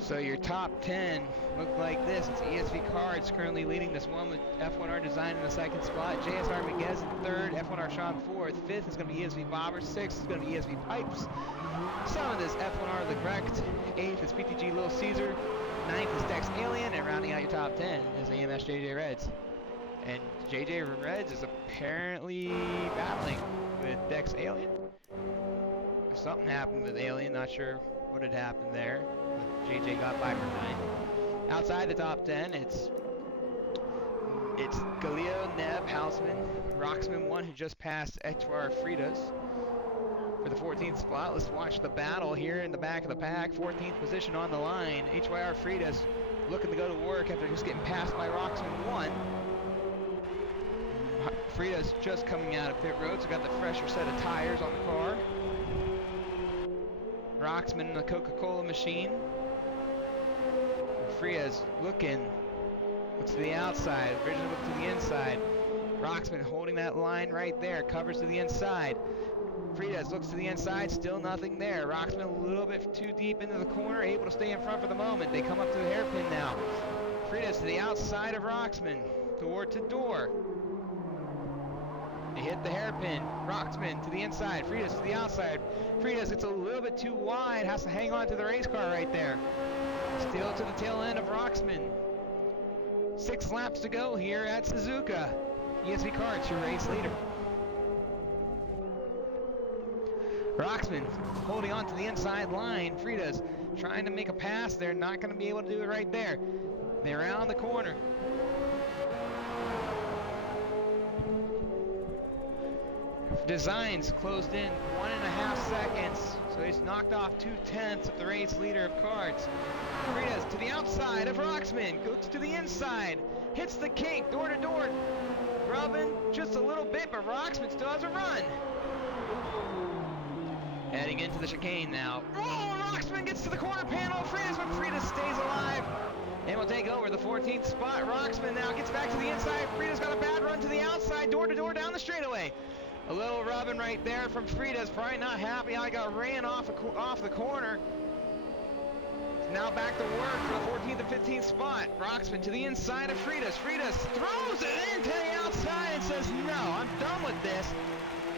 So your top 10 look like this. It's ESV Karts currently leading this one with F1R Design in the 2nd spot. JSR Miguez in 3rd. F1R Sean 4th. 5th is going to be ESV Bobbers. 6th is going to be ESV Pipes. 7th is F1R Legrect. 8th is PTG Little Caesar. 9th is Dex Alien. And rounding out your top 10 is AMS JJ Reds. And JJ Reds is apparently battling with Dex Alien. Something happened with Alien, not sure what had happened there, but JJ got by for 9. Outside the top 10, it's Galileo, Neb, Houseman, Roxman 1, who just passed Echwar Fritas for the 14th spot. Let's watch the battle here in the back of the pack. 14th position on the line. HYR Fritas looking to go to work after just getting passed by Roxman 1. Fritas just coming out of pit road, so got the fresher set of tires on the car. Roxman in the Coca-Cola machine. Fritas looks to the outside, originally looked to the inside. Roxman holding that line right there, covers to the inside. Fritas looks to the inside, still nothing there. Roxman a little bit too deep into the corner, able to stay in front for the moment. They come up to the hairpin now. Fritas to the outside of Roxman, door to door. They hit the hairpin. Roxman to the inside. Fritas to the outside. Fritas, it's a little bit too wide. Has to hang on to the race car right there. Still to the tail end of Roxman. 6 laps to go here at Suzuka. ESV Karts, your race leader. Roxman holding on to the inside line. Fritas trying to make a pass there. Not going to be able to do it right there. They're around the corner. Designs closed in 1.5 seconds, so he's knocked off 2/10 of the race leader of karts. Fritas to the outside of Roxman, goes to the inside, hits the kink, door to door, rubbing just a little bit, but Roxman still has a run. Heading into the chicane now. Oh, Roxman gets to the corner panel, Fritas, but Fritas stays alive and will take over the 14th spot. Roxman now gets back to the inside. Fritas got a bad run to the outside, door to door down the straightaway. A little rubbing right there from Fritas, probably not happy. I got ran off the corner. Now back to work for the 14th and 15th spot. Roxman to the inside of Fritas. Fritas throws it into the outside and says, no, I'm done with this,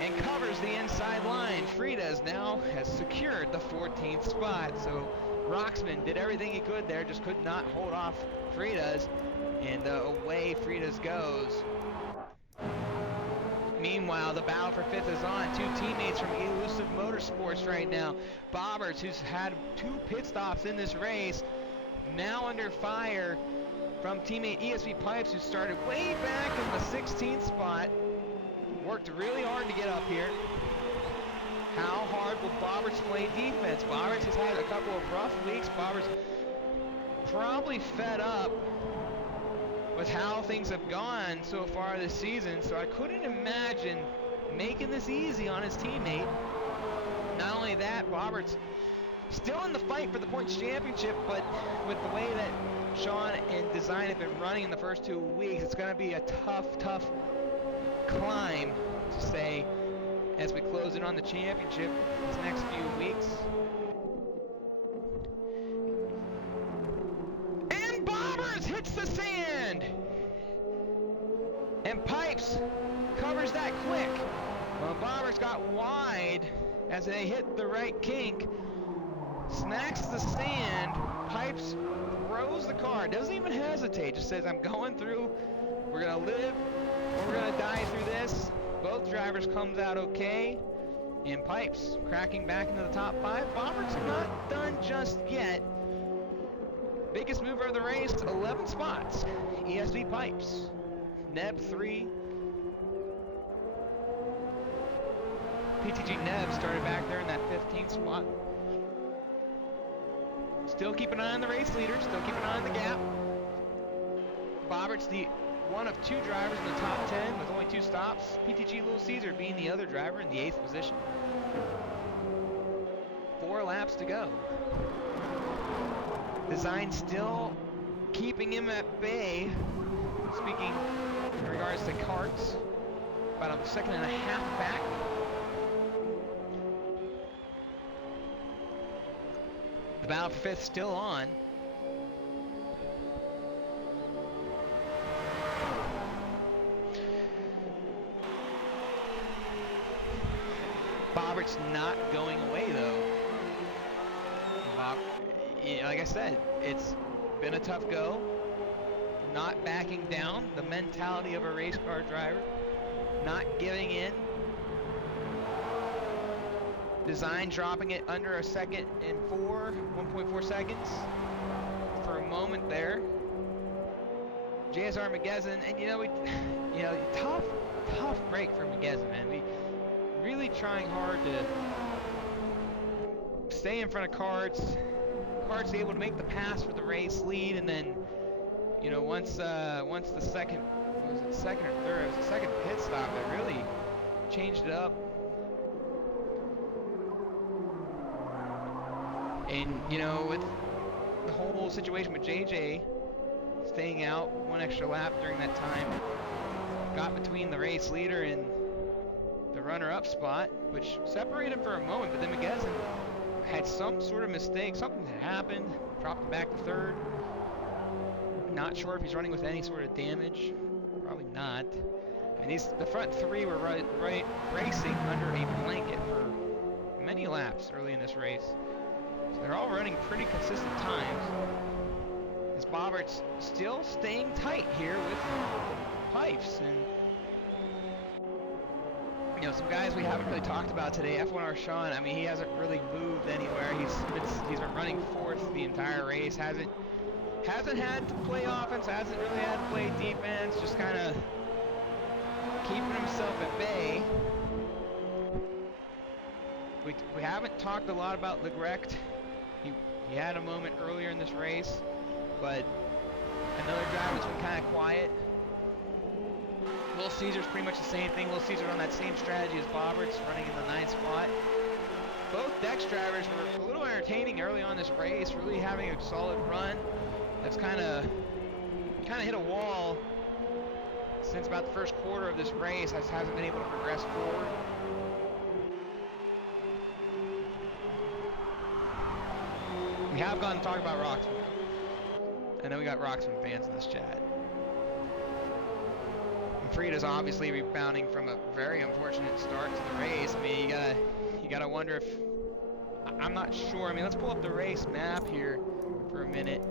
and covers the inside line. Fritas now has secured the 14th spot. So Roxman did everything he could there, just could not hold off Fritas, and away Fritas goes. Meanwhile, the battle for 5th is on. 2 teammates from Elusive Motorsports right now. Bobberts, who's had 2 pit stops in this race, now under fire from teammate ESV Pipes, who started way back in the 16th spot. Worked really hard to get up here. How hard will Bobberts play defense? Bobberts has had a couple of rough weeks. Bobberts probably fed up with how things have gone so far this season, so I couldn't imagine making this easy on his teammate. Not only that, Roberts still in the fight for the points championship, but with the way that Sean and Design have been running in the first 2 weeks, it's going to be a tough climb, to say, as we close in on the championship these next few weeks. And Bobbers hits the sand! And Pipes covers that quick. Well, Bobbers got wide as they hit the right kink. Smacks the sand. Pipes throws the car. Doesn't even hesitate. Just says, I'm going through. We're going to live or we're going to die through this. Both drivers comes out okay. And Pipes cracking back into the top 5. Bobbers not done just yet. Biggest mover of the race, 11 spots. ESV Pipes. Neb 3. PTG Neb started back there in that 15th spot. Still keep an eye on the race leader, still keep an eye on the gap. Bobbert's the one of 2 drivers in the top 10 with only 2 stops. PTG Little Caesar being the other driver in the 8th position. 4 laps to go. Design still keeping him at bay. Speaking in regards to karts, about a second and a half back. The battle for 5th still on. Bobbert's not going away though. Like I said, it's been a tough go. not backing down, the mentality of a race car driver, not giving in. Design dropping it under a second and 1.4 seconds for a moment there. JSR McGezen, and tough break for McGezen, man. We really trying hard to stay in front of Karts. Karts able to make the pass for the race lead, and then, once the second, was it second or third? It was the second pit stop that really changed it up. And with the whole situation with JJ staying out one extra lap during that time, got between the race leader and the runner-up spot, which separated him for a moment, but then McGezen had some sort of mistake, something had happened, dropped him back to third. Not sure if he's running with any sort of damage, probably not. I mean, the front three were racing under a blanket for many laps early in this race. So they're all running pretty consistent times. As Bobbert's still staying tight here with Pipes, and some guys we haven't really talked about today. F1R Sean, I mean, he hasn't really moved anywhere. He's been running fourth the entire race. Hasn't had to play offense. Hasn't really had to play defense. Just kind of keeping himself at bay. We haven't talked a lot about Legrecht. He had a moment earlier in this race, but another driver that's been kind of quiet. Will Caesar's pretty much the same thing. Will Caesar on that same strategy as Bobbert's, running in the 9th spot. Both Dex drivers were a little entertaining early on this race, really having a solid run. That's kind of hit a wall since about the first quarter of this race. Hasn't been able to progress forward. We have gone to talk about Roxman. I know we got Roxman fans in this chat. Frida's obviously rebounding from a very unfortunate start to the race. I mean, you gotta wonder if, I'm not sure. I mean, let's pull up the race map here for a minute,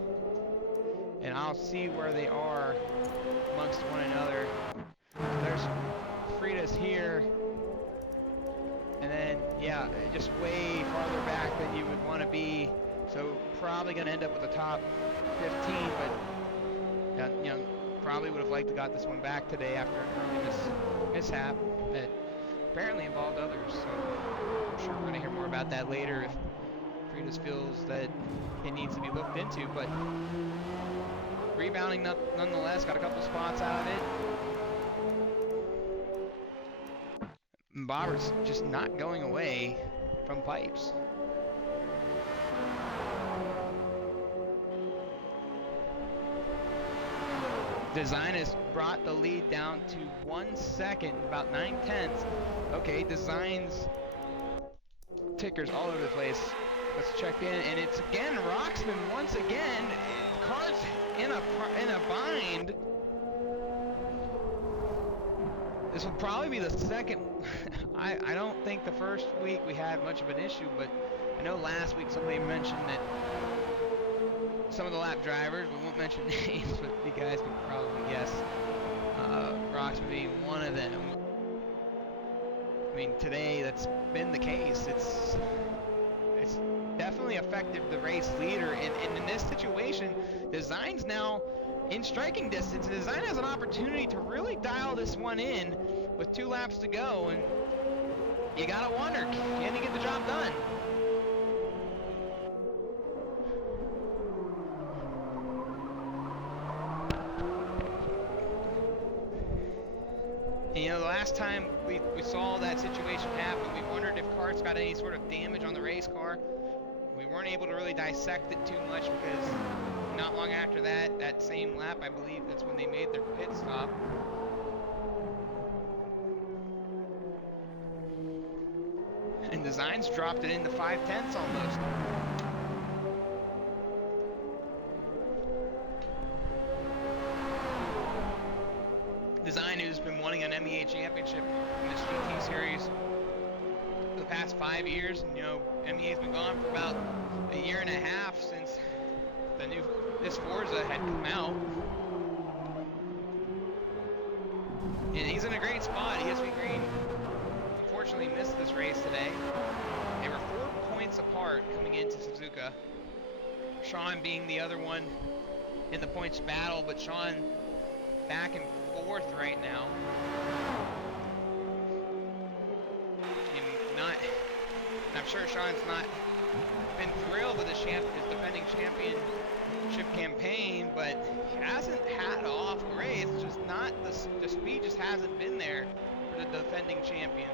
and I'll see where they are amongst one another. There's Frida's here, and then just way farther back than you would want to be. So probably gonna end up with the top 15, but probably would have liked to got this one back today after an early mishap that apparently involved others. So I'm sure we're going to hear more about that later if Frida's feels that it needs to be looked into. But rebounding nonetheless, got a couple spots out of it. Bobbert's just not going away from Pipes. Design has brought the lead down to 1 second, about 9/10. Okay, Design's tickers all over the place. Let's check in, and it's again Roxman once again. Car's in a bind. This will probably be the second. I don't think the first week we had much of an issue, but I know last week somebody mentioned that some of the lap drivers, we won't mention names, but you guys can probably guess, Roxman being one of them. I mean, today that's been the case. It's definitely affected the race leader, and in this situation, Design's now in striking distance, and Design has an opportunity to really dial this one in with 2 laps to go, and you gotta wonder, can he get the job done? The last time we saw that situation happen, we wondered if Karts got any sort of damage on the race car. We weren't able to really dissect it too much because not long after that same lap, I believe that's when they made their pit stop. And Design's dropped it into 5/10 almost. Design, who's been wanting an MEA championship in this GT series for the past 5 years. And, MEA's been gone for about a year and a half since this Forza had come out. And he's in a great spot. ESV Green unfortunately missed this race today. They were 4 points apart coming into Suzuka. Sean being the other one in the points battle, but Sean back in 4th right now. And I'm sure Sean's not been thrilled with his defending championship campaign, but he hasn't had off race. It's just not the speed just hasn't been there for the defending champion.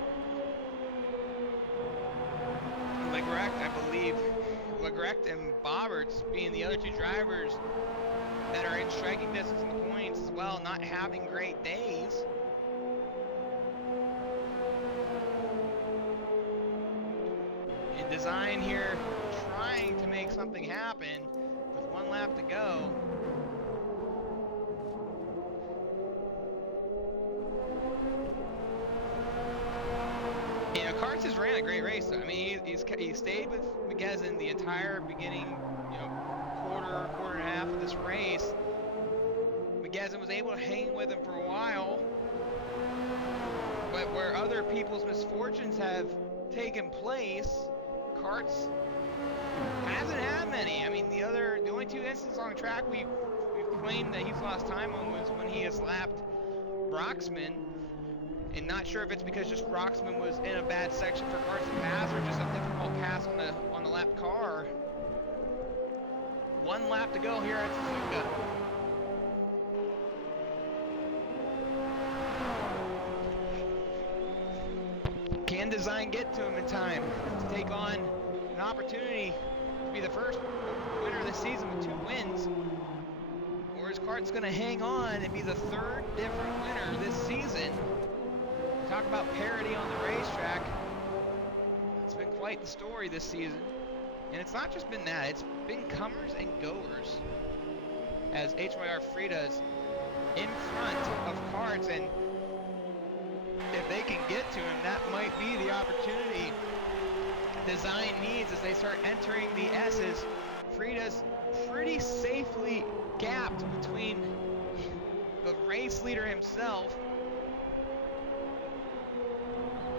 Legrecht, I believe, Legrecht and Bobberts being the other two drivers that are in striking distance in the points as well, not having great days. In design here, trying to make something happen with 1 lap to go. You know, Karts has ran a great race though. I mean, he stayed with McGezen the entire beginning, you know, quarter and a half of this race. McGezen was able to hang with him for a while, but where other people's misfortunes have taken place, Karts hasn't had many. I mean, the only 2 instances on the track we've claimed that he's lost time on was when he has lapped Broxman, and not sure if it's because just Broxman was in a bad section for Karts to pass or just a difficult pass on the lap car. 1 lap to go here at Suzuka. Can design get to him in time to take on an opportunity to be the first winner of the season with 2 wins? Or is Karts going to hang on and be the 3rd different winner this season? Talk about parity on the racetrack. It's been quite the story this season. And it's not just been that, it's been comers and goers. As HYR Frida's in front of Karts, and if they can get to him, that might be the opportunity design needs as they start entering the S's. Frida's pretty safely gapped between the race leader himself,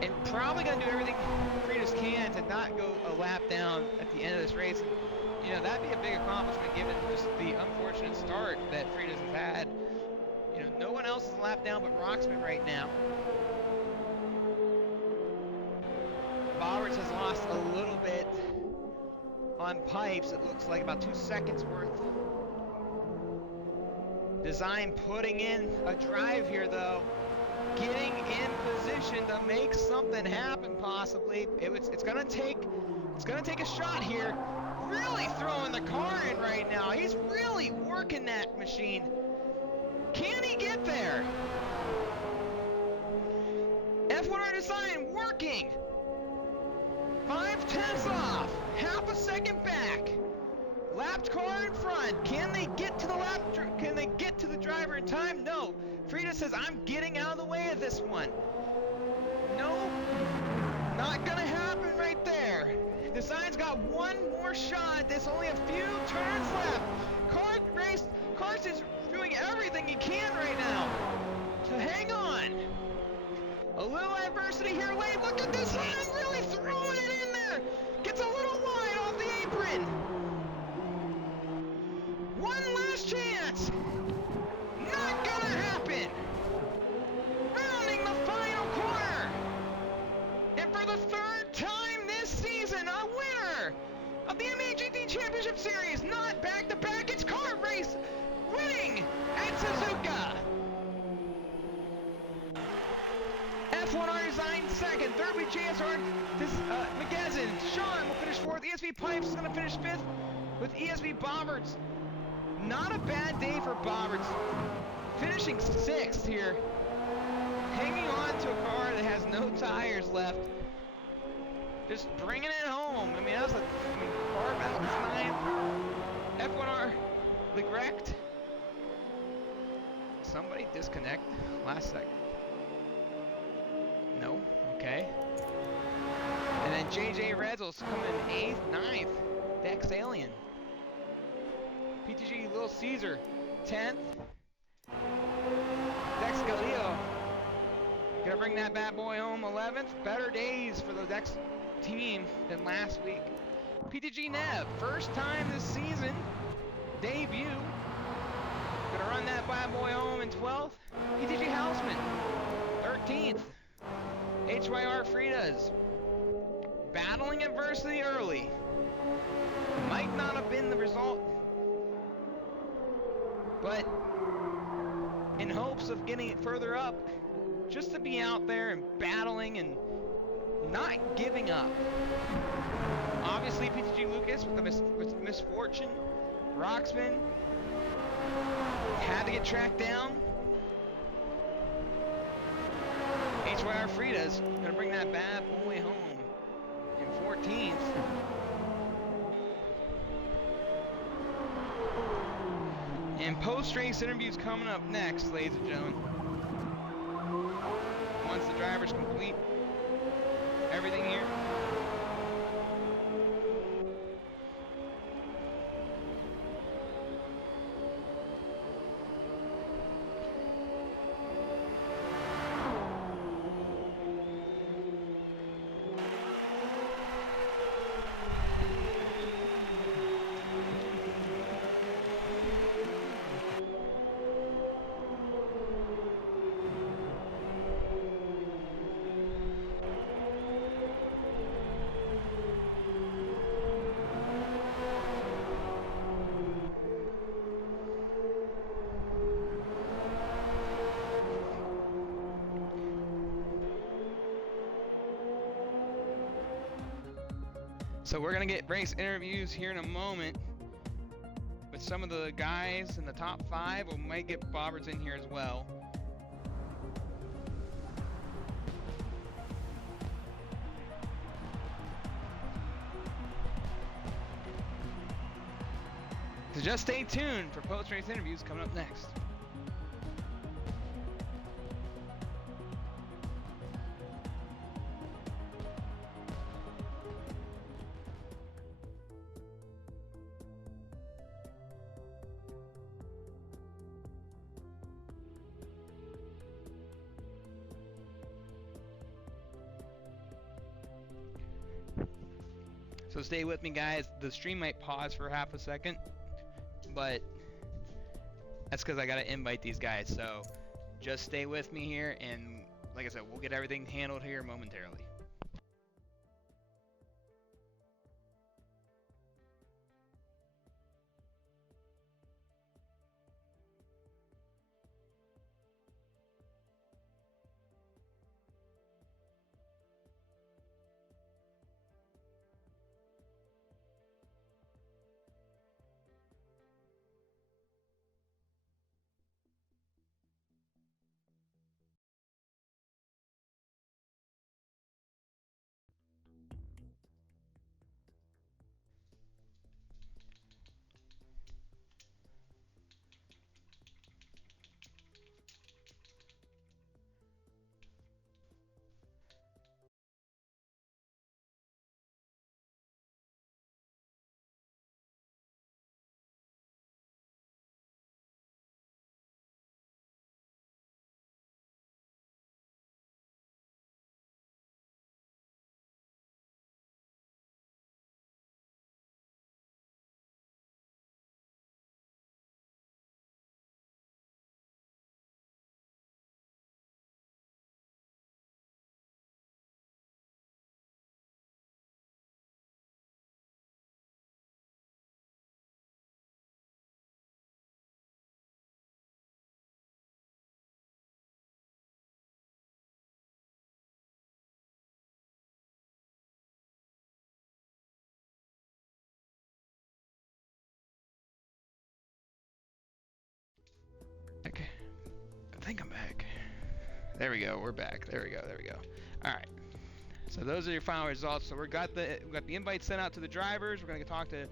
and probably going to do everything Frida's can to not go a lap down at the end of this race. And, you know, that'd be a big accomplishment given just the unfortunate start that Frida's has had. You know, no one else is a lap down but Roxman right now. Bobberts has lost a little bit on pipes. It looks like about 2 seconds worth. Design putting in a drive here though. Getting in position to make something happen possibly. It's gonna take a shot here. Really throwing the car in right now. He's really working that machine. Can he get there? F1R Design working. 5/10 off. Half a second back. Lapped car in front. Can they get to the Can they get to the driver in time? No. Frida says, I'm getting out of the way of this one. No, not gonna happen right there. Design's got 1 more shot. There's only a few turns left. Karts is doing everything he can right now to hang on. A little adversity here late. Look at this line, really throwing it in there. Gets a little wide off the apron. 1 last chance. Not gonna happen. Rounding the final corner. And for the 3rd time this season, a winner of the MEA GT Championship Series. Not back-to-back, it's kart race winning at Suzuka. F1R Design 2nd, 3rd will be JSR McGezen. Sean will finish 4th. ESV Pipes is going to finish 5th with ESV Bobberts. Not a bad day for Bobberts. Finishing 6th here. Hanging on to a car that has no tires left. Just bringing it home. I mean, that's car battle is 9th. F1R Legrecht. Somebody disconnect last second. No? Okay. And then JJ Redsels coming in 8th, 9th. Dex Alien. PTG Little Caesar, 10th. Dex Galileo Gonna bring that bad boy home 11th. Better days for the next team than last week. PTG Nev, first time this season, debut. Gonna run that bad boy home in 12th. PTG Houseman, 13th. HYR Fridas, battling adversity early. Might not have been the result, but in hopes of getting it further up, just to be out there and battling and not giving up. Obviously, PTG Lucas with the misfortune. Roxman had to get tracked down. HYR Frida's gonna bring that bad boy home in 14th. And post-race interviews coming up next, ladies and gentlemen. Once the drivers complete everything here. So we're gonna get race interviews here in a moment with some of the guys in the top 5. We might get Bobberts in here as well. So just stay tuned for post-race interviews coming up next. So stay with me, guys. The stream might pause for half a second, but that's because I gotta invite these guys. So just stay with me here, and like I said, we'll get everything handled here momentarily. Okay, I think I'm back. There we go. We're back. There we go. There we go. All right. So those are your final results. So we got the invite sent out to the drivers. We're gonna talk to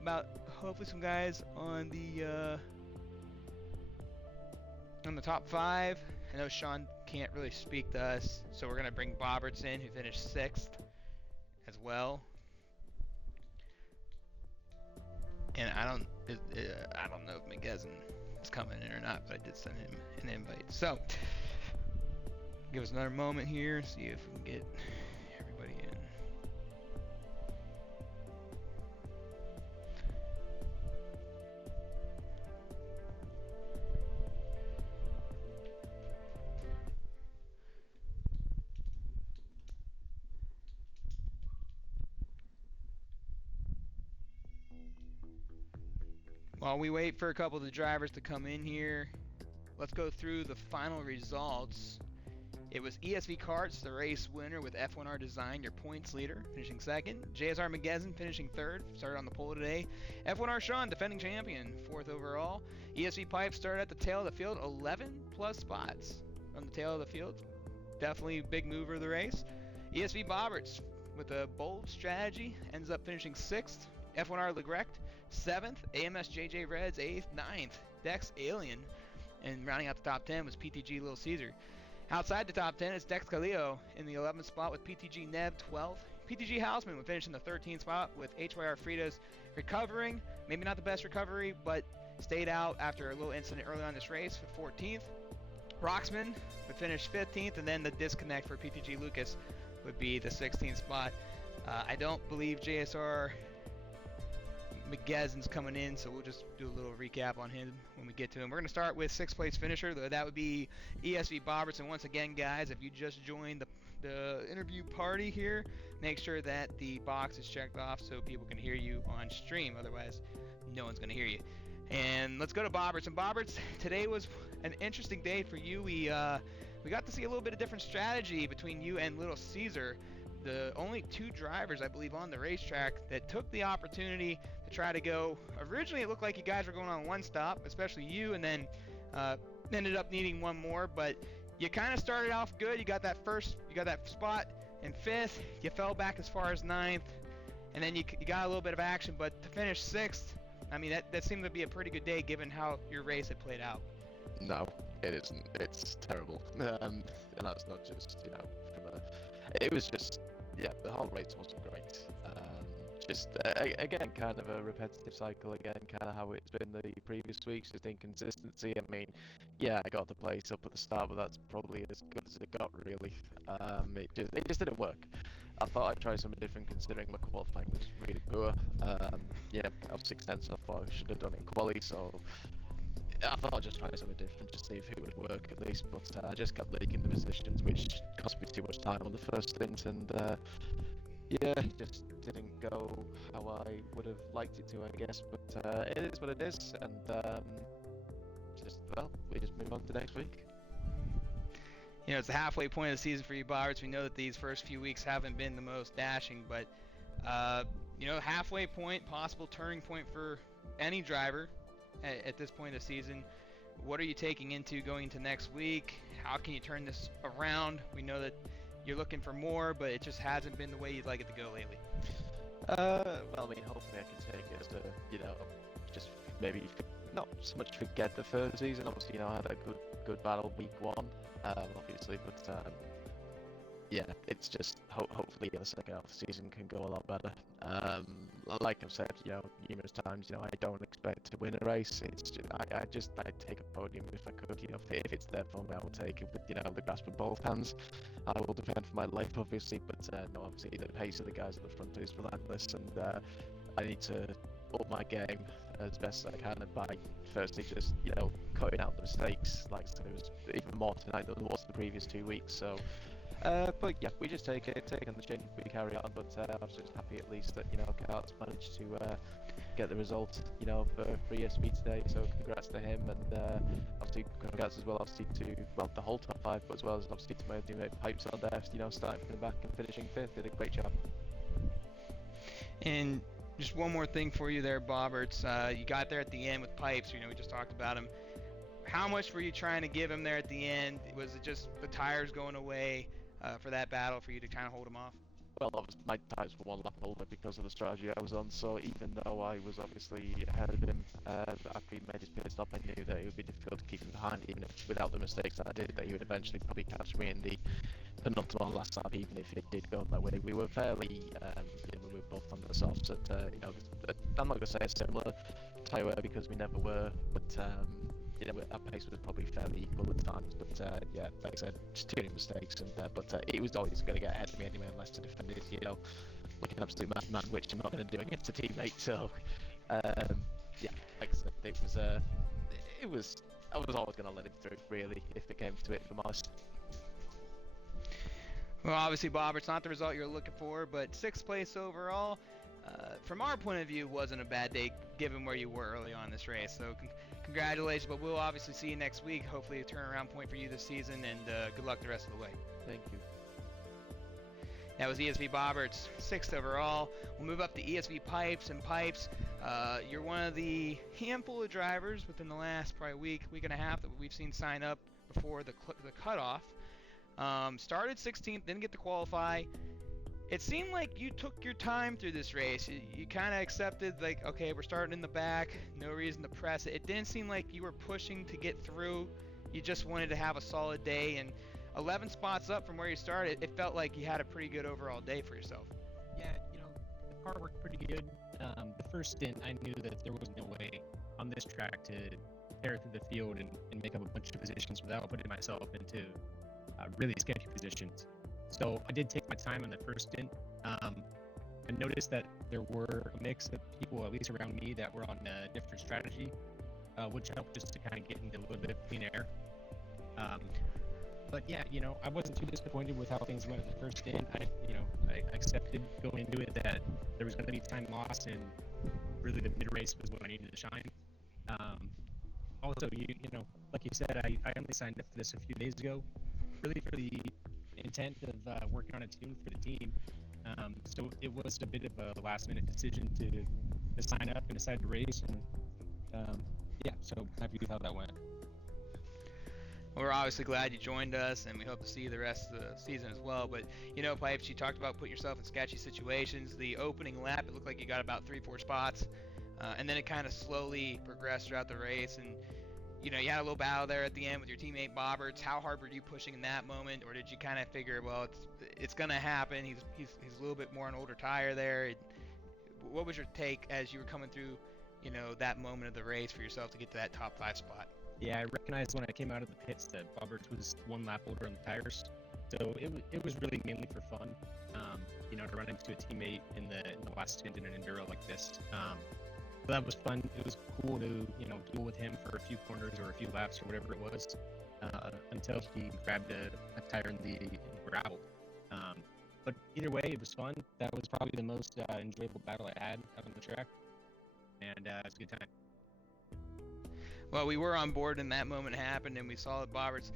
about hopefully some guys on the top 5. I know Sean can't really speak to us, so we're gonna bring Bobberts in, who finished 6th as well. And I don't know if McGezin is coming in or not, but I did send him an invite. So Give us another moment here, see if we can get everybody in. While we wait for a couple of the drivers to come in here, let's go through the final results. It was ESV Karts, the race winner with F1R Design, your points leader, finishing second. JSR McGezen finishing third, started on the pole today. F1R Sean, defending champion, fourth overall. ESV Pipe started at the tail of the field, 11 plus spots from the tail of the field. Definitely big mover of the race. ESV Bobberts with a bold strategy, ends up finishing sixth. F1R Legrecht, seventh. AMS JJ Reds, eighth. Ninth, Dex Alien. And rounding out the top 10 was PTG Little Caesar. Outside the top 10 is Dex Calillo in the 11th spot with PTG Neb 12th. PTG Houseman would finish in the 13th spot with HYR Fritas recovering. Maybe not the best recovery, but stayed out after a little incident early on this race for 14th. Roxman would finish 15th, and then the disconnect for PTG Lucas would be the 16th spot. I don't believe JSR McGezen's coming in, so we'll just do a little recap on him when we get to him. We're going to start with sixth place finisher. That would be ESV Bobberts. And once again, guys, if you just joined the interview party here, make sure that the box is checked off so people can hear you on stream. Otherwise, no one's going to hear you. And let's go to Bobberts. And Bobberts, today was an interesting day for you. We got to see a little bit of different strategy between you and Little Caesar. The only two drivers, I believe, on the racetrack that took the opportunity to try to go. Originally, it looked like you guys were going on one stop, especially you, and then ended up needing one more. But you kind of started off good. You got that spot in fifth. You fell back as far as ninth, and then you got a little bit of action. But to finish sixth, I mean, that seemed to be a pretty good day given how your race had played out. No, it isn't. It's terrible, and that's not just from a. It was just. Yeah, the whole race wasn't great. Again, kind of a repetitive cycle again, kind of how it's been the previous weeks, just inconsistency. I mean, yeah, I got the place up at the start, but that's probably as good as it got, really. It just didn't work. I thought I'd try something different considering my qualifying was really poor. Yeah, I was 6/10, so I thought I should have done it in quali, so I thought I'd just try something different, just see if it would work at least, but I just kept leaking the positions, which cost me too much time on the first stint, and yeah, just didn't go how I would have liked it to, I guess, but it is what it is, and we just move on to next week. You know, it's the halfway point of the season for you Bobberts. We know that these first few weeks haven't been the most dashing, but halfway point, possible turning point for any driver at this point of the season. What are you taking into going into next week? How can you turn this around? We know that you're looking for more, but it just hasn't been the way you'd like it to go lately. Well, I mean, hopefully I can take it as just maybe not so much forget the first season. Obviously, I had a good battle week one, obviously, but yeah, it's just hopefully the second half of the season can go a lot better. Like I've said, numerous times, I don't expect to win a race. It's just I'd take a podium if I could. If it's there for me, I will take it with the grasp of both hands. I will defend for my life, obviously, but no, obviously the pace of the guys at the front is relentless, and I need to up my game as best as I can, and by firstly just cutting out the mistakes. Like so, it was even more tonight than it was the previous 2 weeks. So. But yeah, we just take it on the chin, we carry on, but I was just happy at least that, Kart's managed to get the result, for ESV today, so congrats to him, and obviously congrats as well, obviously to, the whole top 5, but as well as obviously to my teammate Pipes on there, starting from the back and finishing 5th, did a great job. And just one more thing for you there, Bobberts, you got there at the end with Pipes, we just talked about him. How much were you trying to give him there at the end? Was it just the tires going away for that battle for you to kind of hold him off? Well, obviously my tires were one lap older because of the strategy I was on, so even though I was obviously ahead of him after he made his pit stop, I knew that it would be difficult to keep him behind, even if without the mistakes that I did, that he would eventually probably catch me in the penultimate last lap, even if it did go my way. We were fairly, we were both on the softs at, I'm not going to say a similar tyre wear because we never were, but our pace was probably fairly equal at times, but yeah, like I said, just too many mistakes, and but it was always going to get ahead of me anyway unless the defender, like an absolute madman, which I'm not going to do against a teammate. So yeah, like I said, it was I was always going to let him through really if it came to it, if I'm honest. Well, obviously, Bob, it's not the result you're looking for, but 6th place overall, from our point of view, wasn't a bad day given where you were early on in this race. So congratulations, but we'll obviously see you next week. Hopefully a turnaround point for you this season, and good luck the rest of the way. Thank you. That was ESV Bobberts, 6th overall. We'll move up to ESV Pipes and Pipes. You're one of the handful of drivers within the last probably week and a half that we've seen sign up before the cutoff. Started 16th, didn't get to qualify. It seemed like you took your time through this race. You kind of accepted, like, okay, we're starting in the back, no reason to press it. It didn't seem like you were pushing to get through. You just wanted to have a solid day, and 11 spots up from where you started, it felt like you had a pretty good overall day for yourself. Yeah, the car worked pretty good. The first stint, I knew that there was no way on this track to tear through the field and make up a bunch of positions without putting myself into really sketchy positions. So I did take my time on the first stint. I noticed that there were a mix of people, at least around me, that were on a different strategy, which helped just to kind of get into a little bit of clean air. But yeah, I wasn't too disappointed with how things went in the first stint. I accepted going into it that there was going to be time lost, and really the mid-race was when I needed to shine. Also, like you said, I only signed up for this a few days ago, really for the intent of working on a tune for the team. So it was a bit of a last-minute decision to sign up and decide to race, and yeah, so happy with how that went. We're obviously glad you joined us, and we hope to see you the rest of the season as well. But, Pipes, you talked about putting yourself in sketchy situations. The opening lap, it looked like you got about 3-4 spots, and then it kind of slowly progressed throughout the race. And, you had a little battle there at the end with your teammate Bobberts. How hard were you pushing in that moment, or did you kind of figure, well, it's going to happen? He's a little bit more an older tire there. What was your take as you were coming through, that moment of the race for yourself to get to that top 5 spot? Yeah, I recognized when I came out of the pits that Bobberts was 1 lap older on the tires, so it was really mainly for fun, to run into a teammate in the last stint in an enduro like this. So that was fun. It was cool to duel with him for a few corners or a few laps or whatever it was, until he grabbed a tire in the gravel. But either way, it was fun. That was probably the most enjoyable battle I had out on the track, and it was a good time. Well, we were on board when that moment happened, and we saw that Bobberts,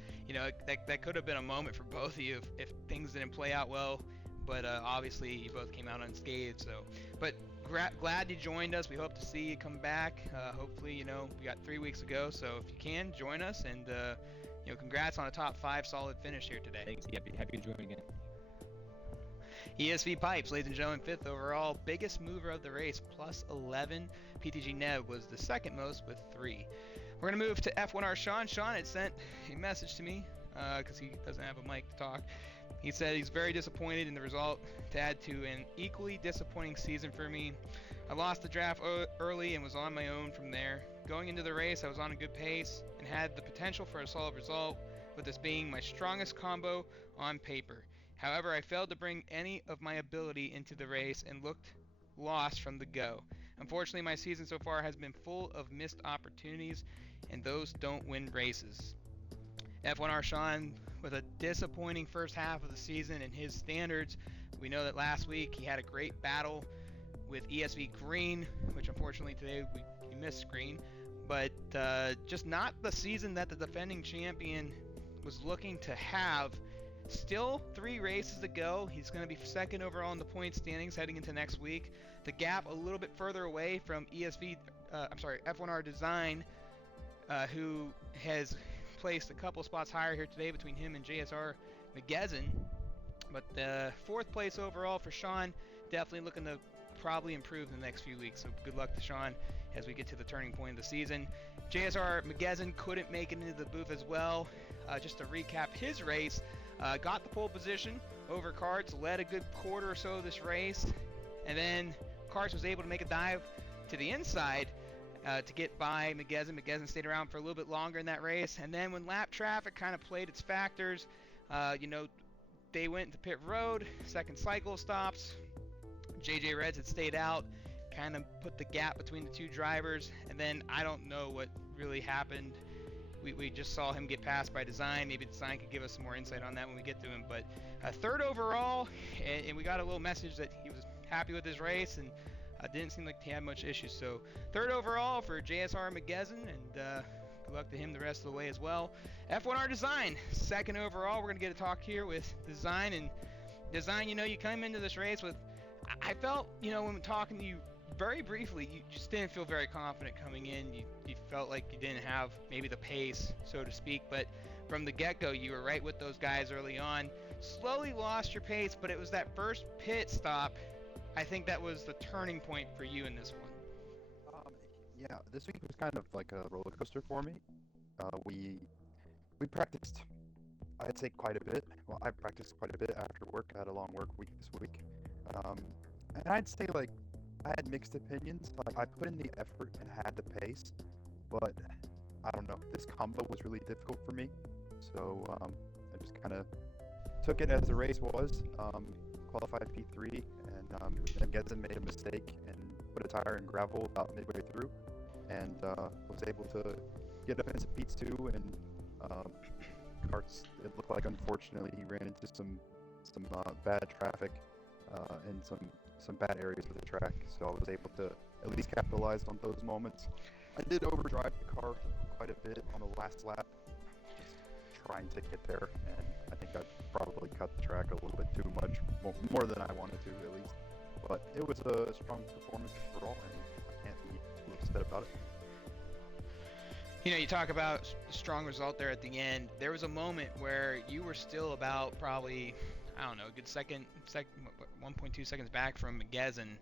that could have been a moment for both of you if things didn't play out well, but obviously you both came out unscathed. So, but glad you joined us. We hope to see you come back. Hopefully, we got 3 weeks to go, so if you can, join us, and congrats on a top 5 solid finish here today. Thanks. Happy to join again. ESV Pipes, ladies and gentlemen, 5th overall, biggest mover of the race, plus 11. PTG Nev was the second most with 3. We're going to move to F1R Sean. Sean had sent a message to me because he doesn't have a mic to talk. He said he's very disappointed in the result, to add to an equally disappointing season for me. I lost the draft early and was on my own from there. Going into the race, I was on a good pace and had the potential for a solid result, with this being my strongest combo on paper. However, I failed to bring any of my ability into the race and looked lost from the go. Unfortunately, my season so far has been full of missed opportunities, and those don't win races. F1R Sean, with a disappointing first half of the season in his standards, we know that last week he had a great battle with ESV Green, which unfortunately today we missed Green, but just not the season that the defending champion was looking to have. Still 3 races to go. He's going to be second overall in the point standings heading into next week. The gap a little bit further away from F1R Design, who has placed a couple spots higher here today between him and JSR McGezzin. But the 4th place overall for Sean, definitely looking to probably improve in the next few weeks. So good luck to Sean as we get to the turning point of the season. JSR McGezzin couldn't make it into the booth as well. Just to recap his race, got the pole position over Karts, led a good quarter or so of this race, and then Karts was able to make a dive to the inside to get by McGezen. McGezen stayed around for a little bit longer in that race, and then when lap traffic kind of played its factors, you know, they went to pit road, second cycle stops. JJ Reds had stayed out, kind of put the gap between the two drivers, and then I don't know what really happened. We just saw him get passed by Design. Maybe Design could give us some more insight on that when we get to him. But third overall, and we got a little message that he was happy with his race and didn't seem like he had much issues. So third overall for JSR McGezen, and good luck to him the rest of the way as well. F1R Design, second overall. We're going to get a talk here with Design. And Design, you know, you come into this race with, I felt, you know, when talking to you very briefly, you just didn't feel very confident coming in. You felt like you didn't have maybe the pace, so to speak, but from the get-go, you were right with those guys early on. Slowly lost your pace, but it was that first pit stop, I think that was the turning point for you in this one. Yeah, this week was kind of like a roller coaster for me. We practiced, I'd say, quite a bit. Well, I practiced quite a bit after work. I had a long work week this week. And I'd say, like, I had mixed opinions. Like, I put in the effort and had the pace, but I don't know. This combo was really difficult for me, so I just kind of took it as the race was. Qualified P3, and Gedson made a mistake and put a tire in gravel about midway through, and was able to get up into P2 and karts. It looked like, unfortunately, he ran into some bad traffic and some bad areas of the track, so I was able to at least capitalize on those moments. I did overdrive the car quite a bit on the last lap, just trying to get there, and I think I probably cut the track a little bit too much, more than I wanted to at least. But it was a strong performance overall, and I can't be too upset about it. You know, you talk about a strong result there at the end. There was a moment where you were still about probably, I don't know, a good 1.2 seconds back from McGezen.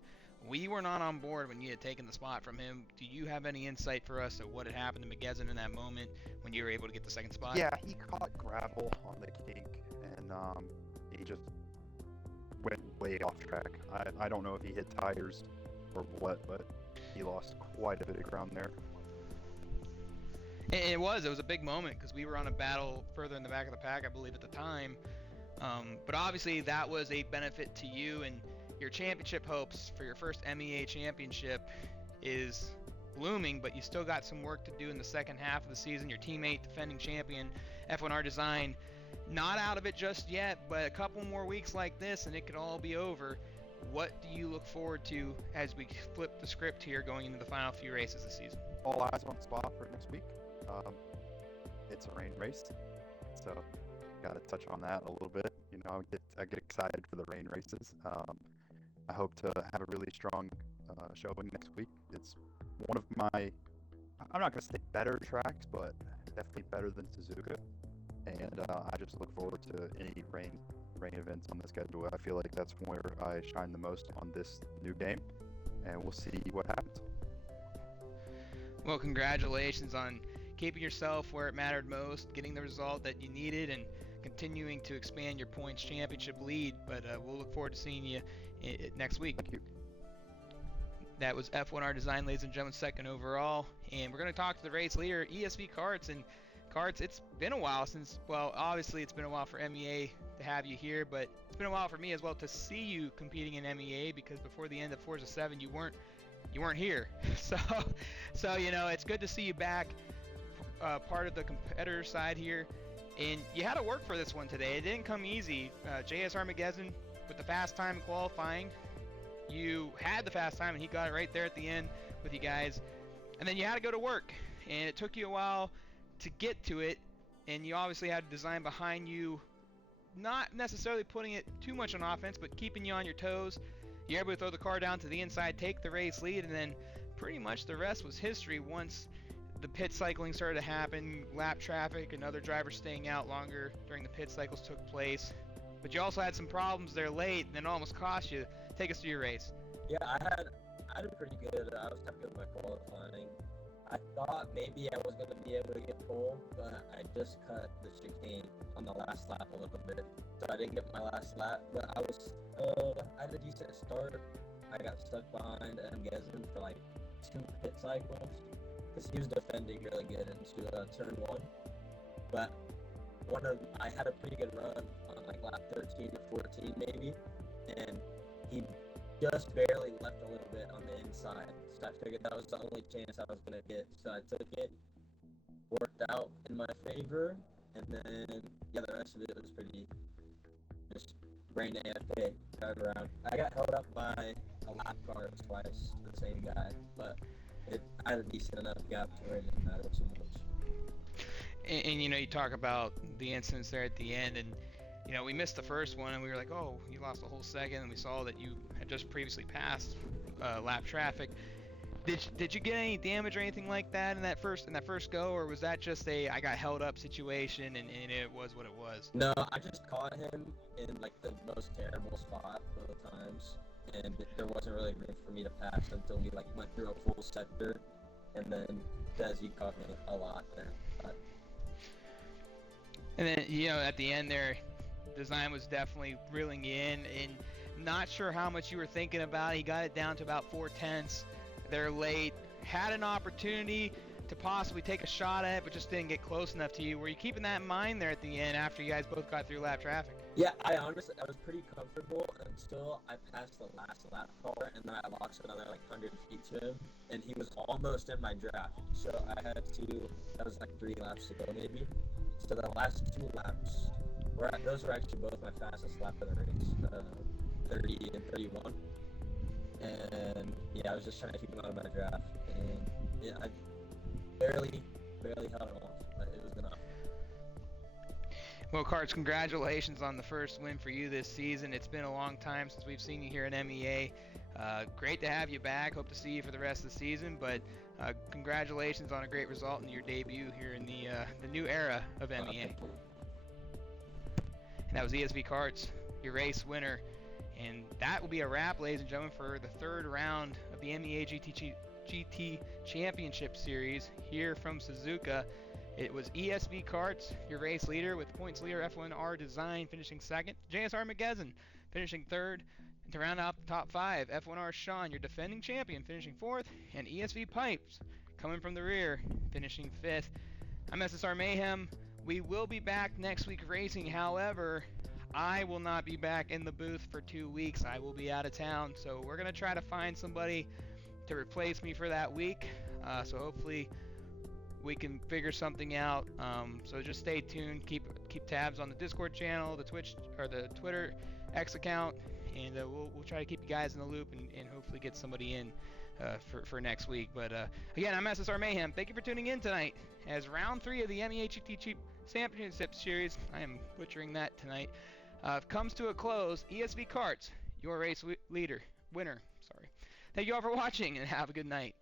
We were not on board when you had taken the spot from him. Do you have any insight for us of what had happened to McGezen in that moment when you were able to get the second spot? Yeah, he caught gravel on the kink, and he just went way off track. I don't know if he hit tires or what, but he lost quite a bit of ground there. It was a big moment because we were on a battle further in the back of the pack, I believe, at the time. But obviously that was a benefit to you, and your championship hopes for your first MEA championship is blooming, but you still got some work to do in the second half of the season. Your teammate, defending champion, F1R Design, not out of it just yet, but a couple more weeks like this and it could all be over. What do you look forward to as we flip the script here going into the final few races this season? All eyes on Spa for next week. It's a rain race, so got to touch on that a little bit. You know, I get excited for the rain races. I hope to have a really strong showing next week. It's one of my, I'm not going to say better tracks, but definitely better than Suzuka. And I just look forward to any rain events on the schedule. I feel like that's where I shine the most on this new game, and we'll see what happens. Well, congratulations on keeping yourself where it mattered most, getting the result that you needed, and continuing to expand your points championship lead. But we'll look forward to seeing you next week. Thank you. That was F1R Design, ladies and gentlemen, second overall. And we're going to talk to the race leader, ESV Karts. And Karts, it's been a while since, well, obviously it's been a while for MEA to have you here, but it's been a while for me as well to see you competing in MEA, because before the end of Forza 7 you weren't here. So you know, it's good to see you back, part of the competitor side here. And you had to work for this one today. It didn't come easy. JSR McGezen with the fast time in qualifying. You had the fast time and he got it right there at the end with you guys. And then you had to go to work, and it took you a while to get to it, and you obviously had a design behind you, not necessarily putting it too much on offense, but keeping you on your toes. You're able to throw the car down to the inside, take the race lead, and then pretty much the rest was history once the pit cycling started to happen, lap traffic, and other drivers staying out longer during the pit cycles took place. But you also had some problems there late, and it almost cost you. Take us through your race. Yeah, I did pretty good. I was happy with my qualifying. I thought maybe I was going to be able to get pole, but I just cut the chicane on the last lap a little bit, so I didn't get my last lap. But I had a decent start. I got stuck behind MGezen for like 2 pit cycles because he was defending really good into turn 1. But I had a pretty good run on like lap 13 or 14 maybe, and he just barely left a little bit on the inside. So I figured that was the only chance I was gonna get. So I took it, worked out in my favor, and then yeah, the rest of it was pretty just brain AFK, drive around. I got held up by a lap car twice, the same guy, but I had a decent enough gap to where it didn't matter too much. And you know, you talk about the incidents there at the end, and you know, we missed the first one, and we were like, oh, you lost a whole second, and we saw that you had just previously passed lap traffic. Did you get any damage or anything like that in that first go, or was that just a I got held up situation and it was what it was? No, I just caught him in like the most terrible spot both times, and there wasn't really room for me to pass until we like went through a full sector, and then Desi caught me a lot there. But... And then you know, at the end there, design was definitely reeling in, and not sure how much you were thinking about it. He got it down to about 4/10. They're late, had an opportunity to possibly take a shot at it, but just didn't get close enough to you. Were you keeping that in mind there at the end after you guys both got through lap traffic? Yeah, I was pretty comfortable until I passed the last lap car, and then I lost another like 100 feet to him, and he was almost in my draft. So I had to, that was like 3 laps to go maybe. So the last 2 laps, those were actually both my fastest lap of the race, 30 and 31. And yeah, I was just trying to keep him out of my draft, and yeah, I barely held him off, but it was enough. Well, Carts, congratulations on the first win for you this season. It's been a long time since we've seen you here at MEA. Great to have you back. Hope to see you for the rest of the season, but congratulations on a great result in your debut here in the new era of MEA. And that was ESV Carts, your race winner. And that will be a wrap, ladies and gentlemen, for the 3rd round of the MEA GT Championship Series here from Suzuka. It was ESV Karts, your race leader, with points leader F1R Design finishing 2nd, JSR McGezen finishing 3rd, and to round out the top 5, F1R Sean, your defending champion, finishing 4th, and ESV Pipes coming from the rear, finishing 5th. I'm SSR Mayhem. We will be back next week racing, however, I will not be back in the booth for 2 weeks. I will be out of town, so we're going to try to find somebody to replace me for that week. So hopefully we can figure something out. So just stay tuned. Keep tabs on the Discord channel, the Twitch or the Twitter X account, and we'll try to keep you guys in the loop and hopefully get somebody in for next week. But again, I'm SSR Mayhem. Thank you for tuning in tonight as round 3 of the MEA GT Championship Series. I am butchering that tonight. Comes to a close. ESV Karts, your race winner. Sorry. Thank you all for watching, and have a good night.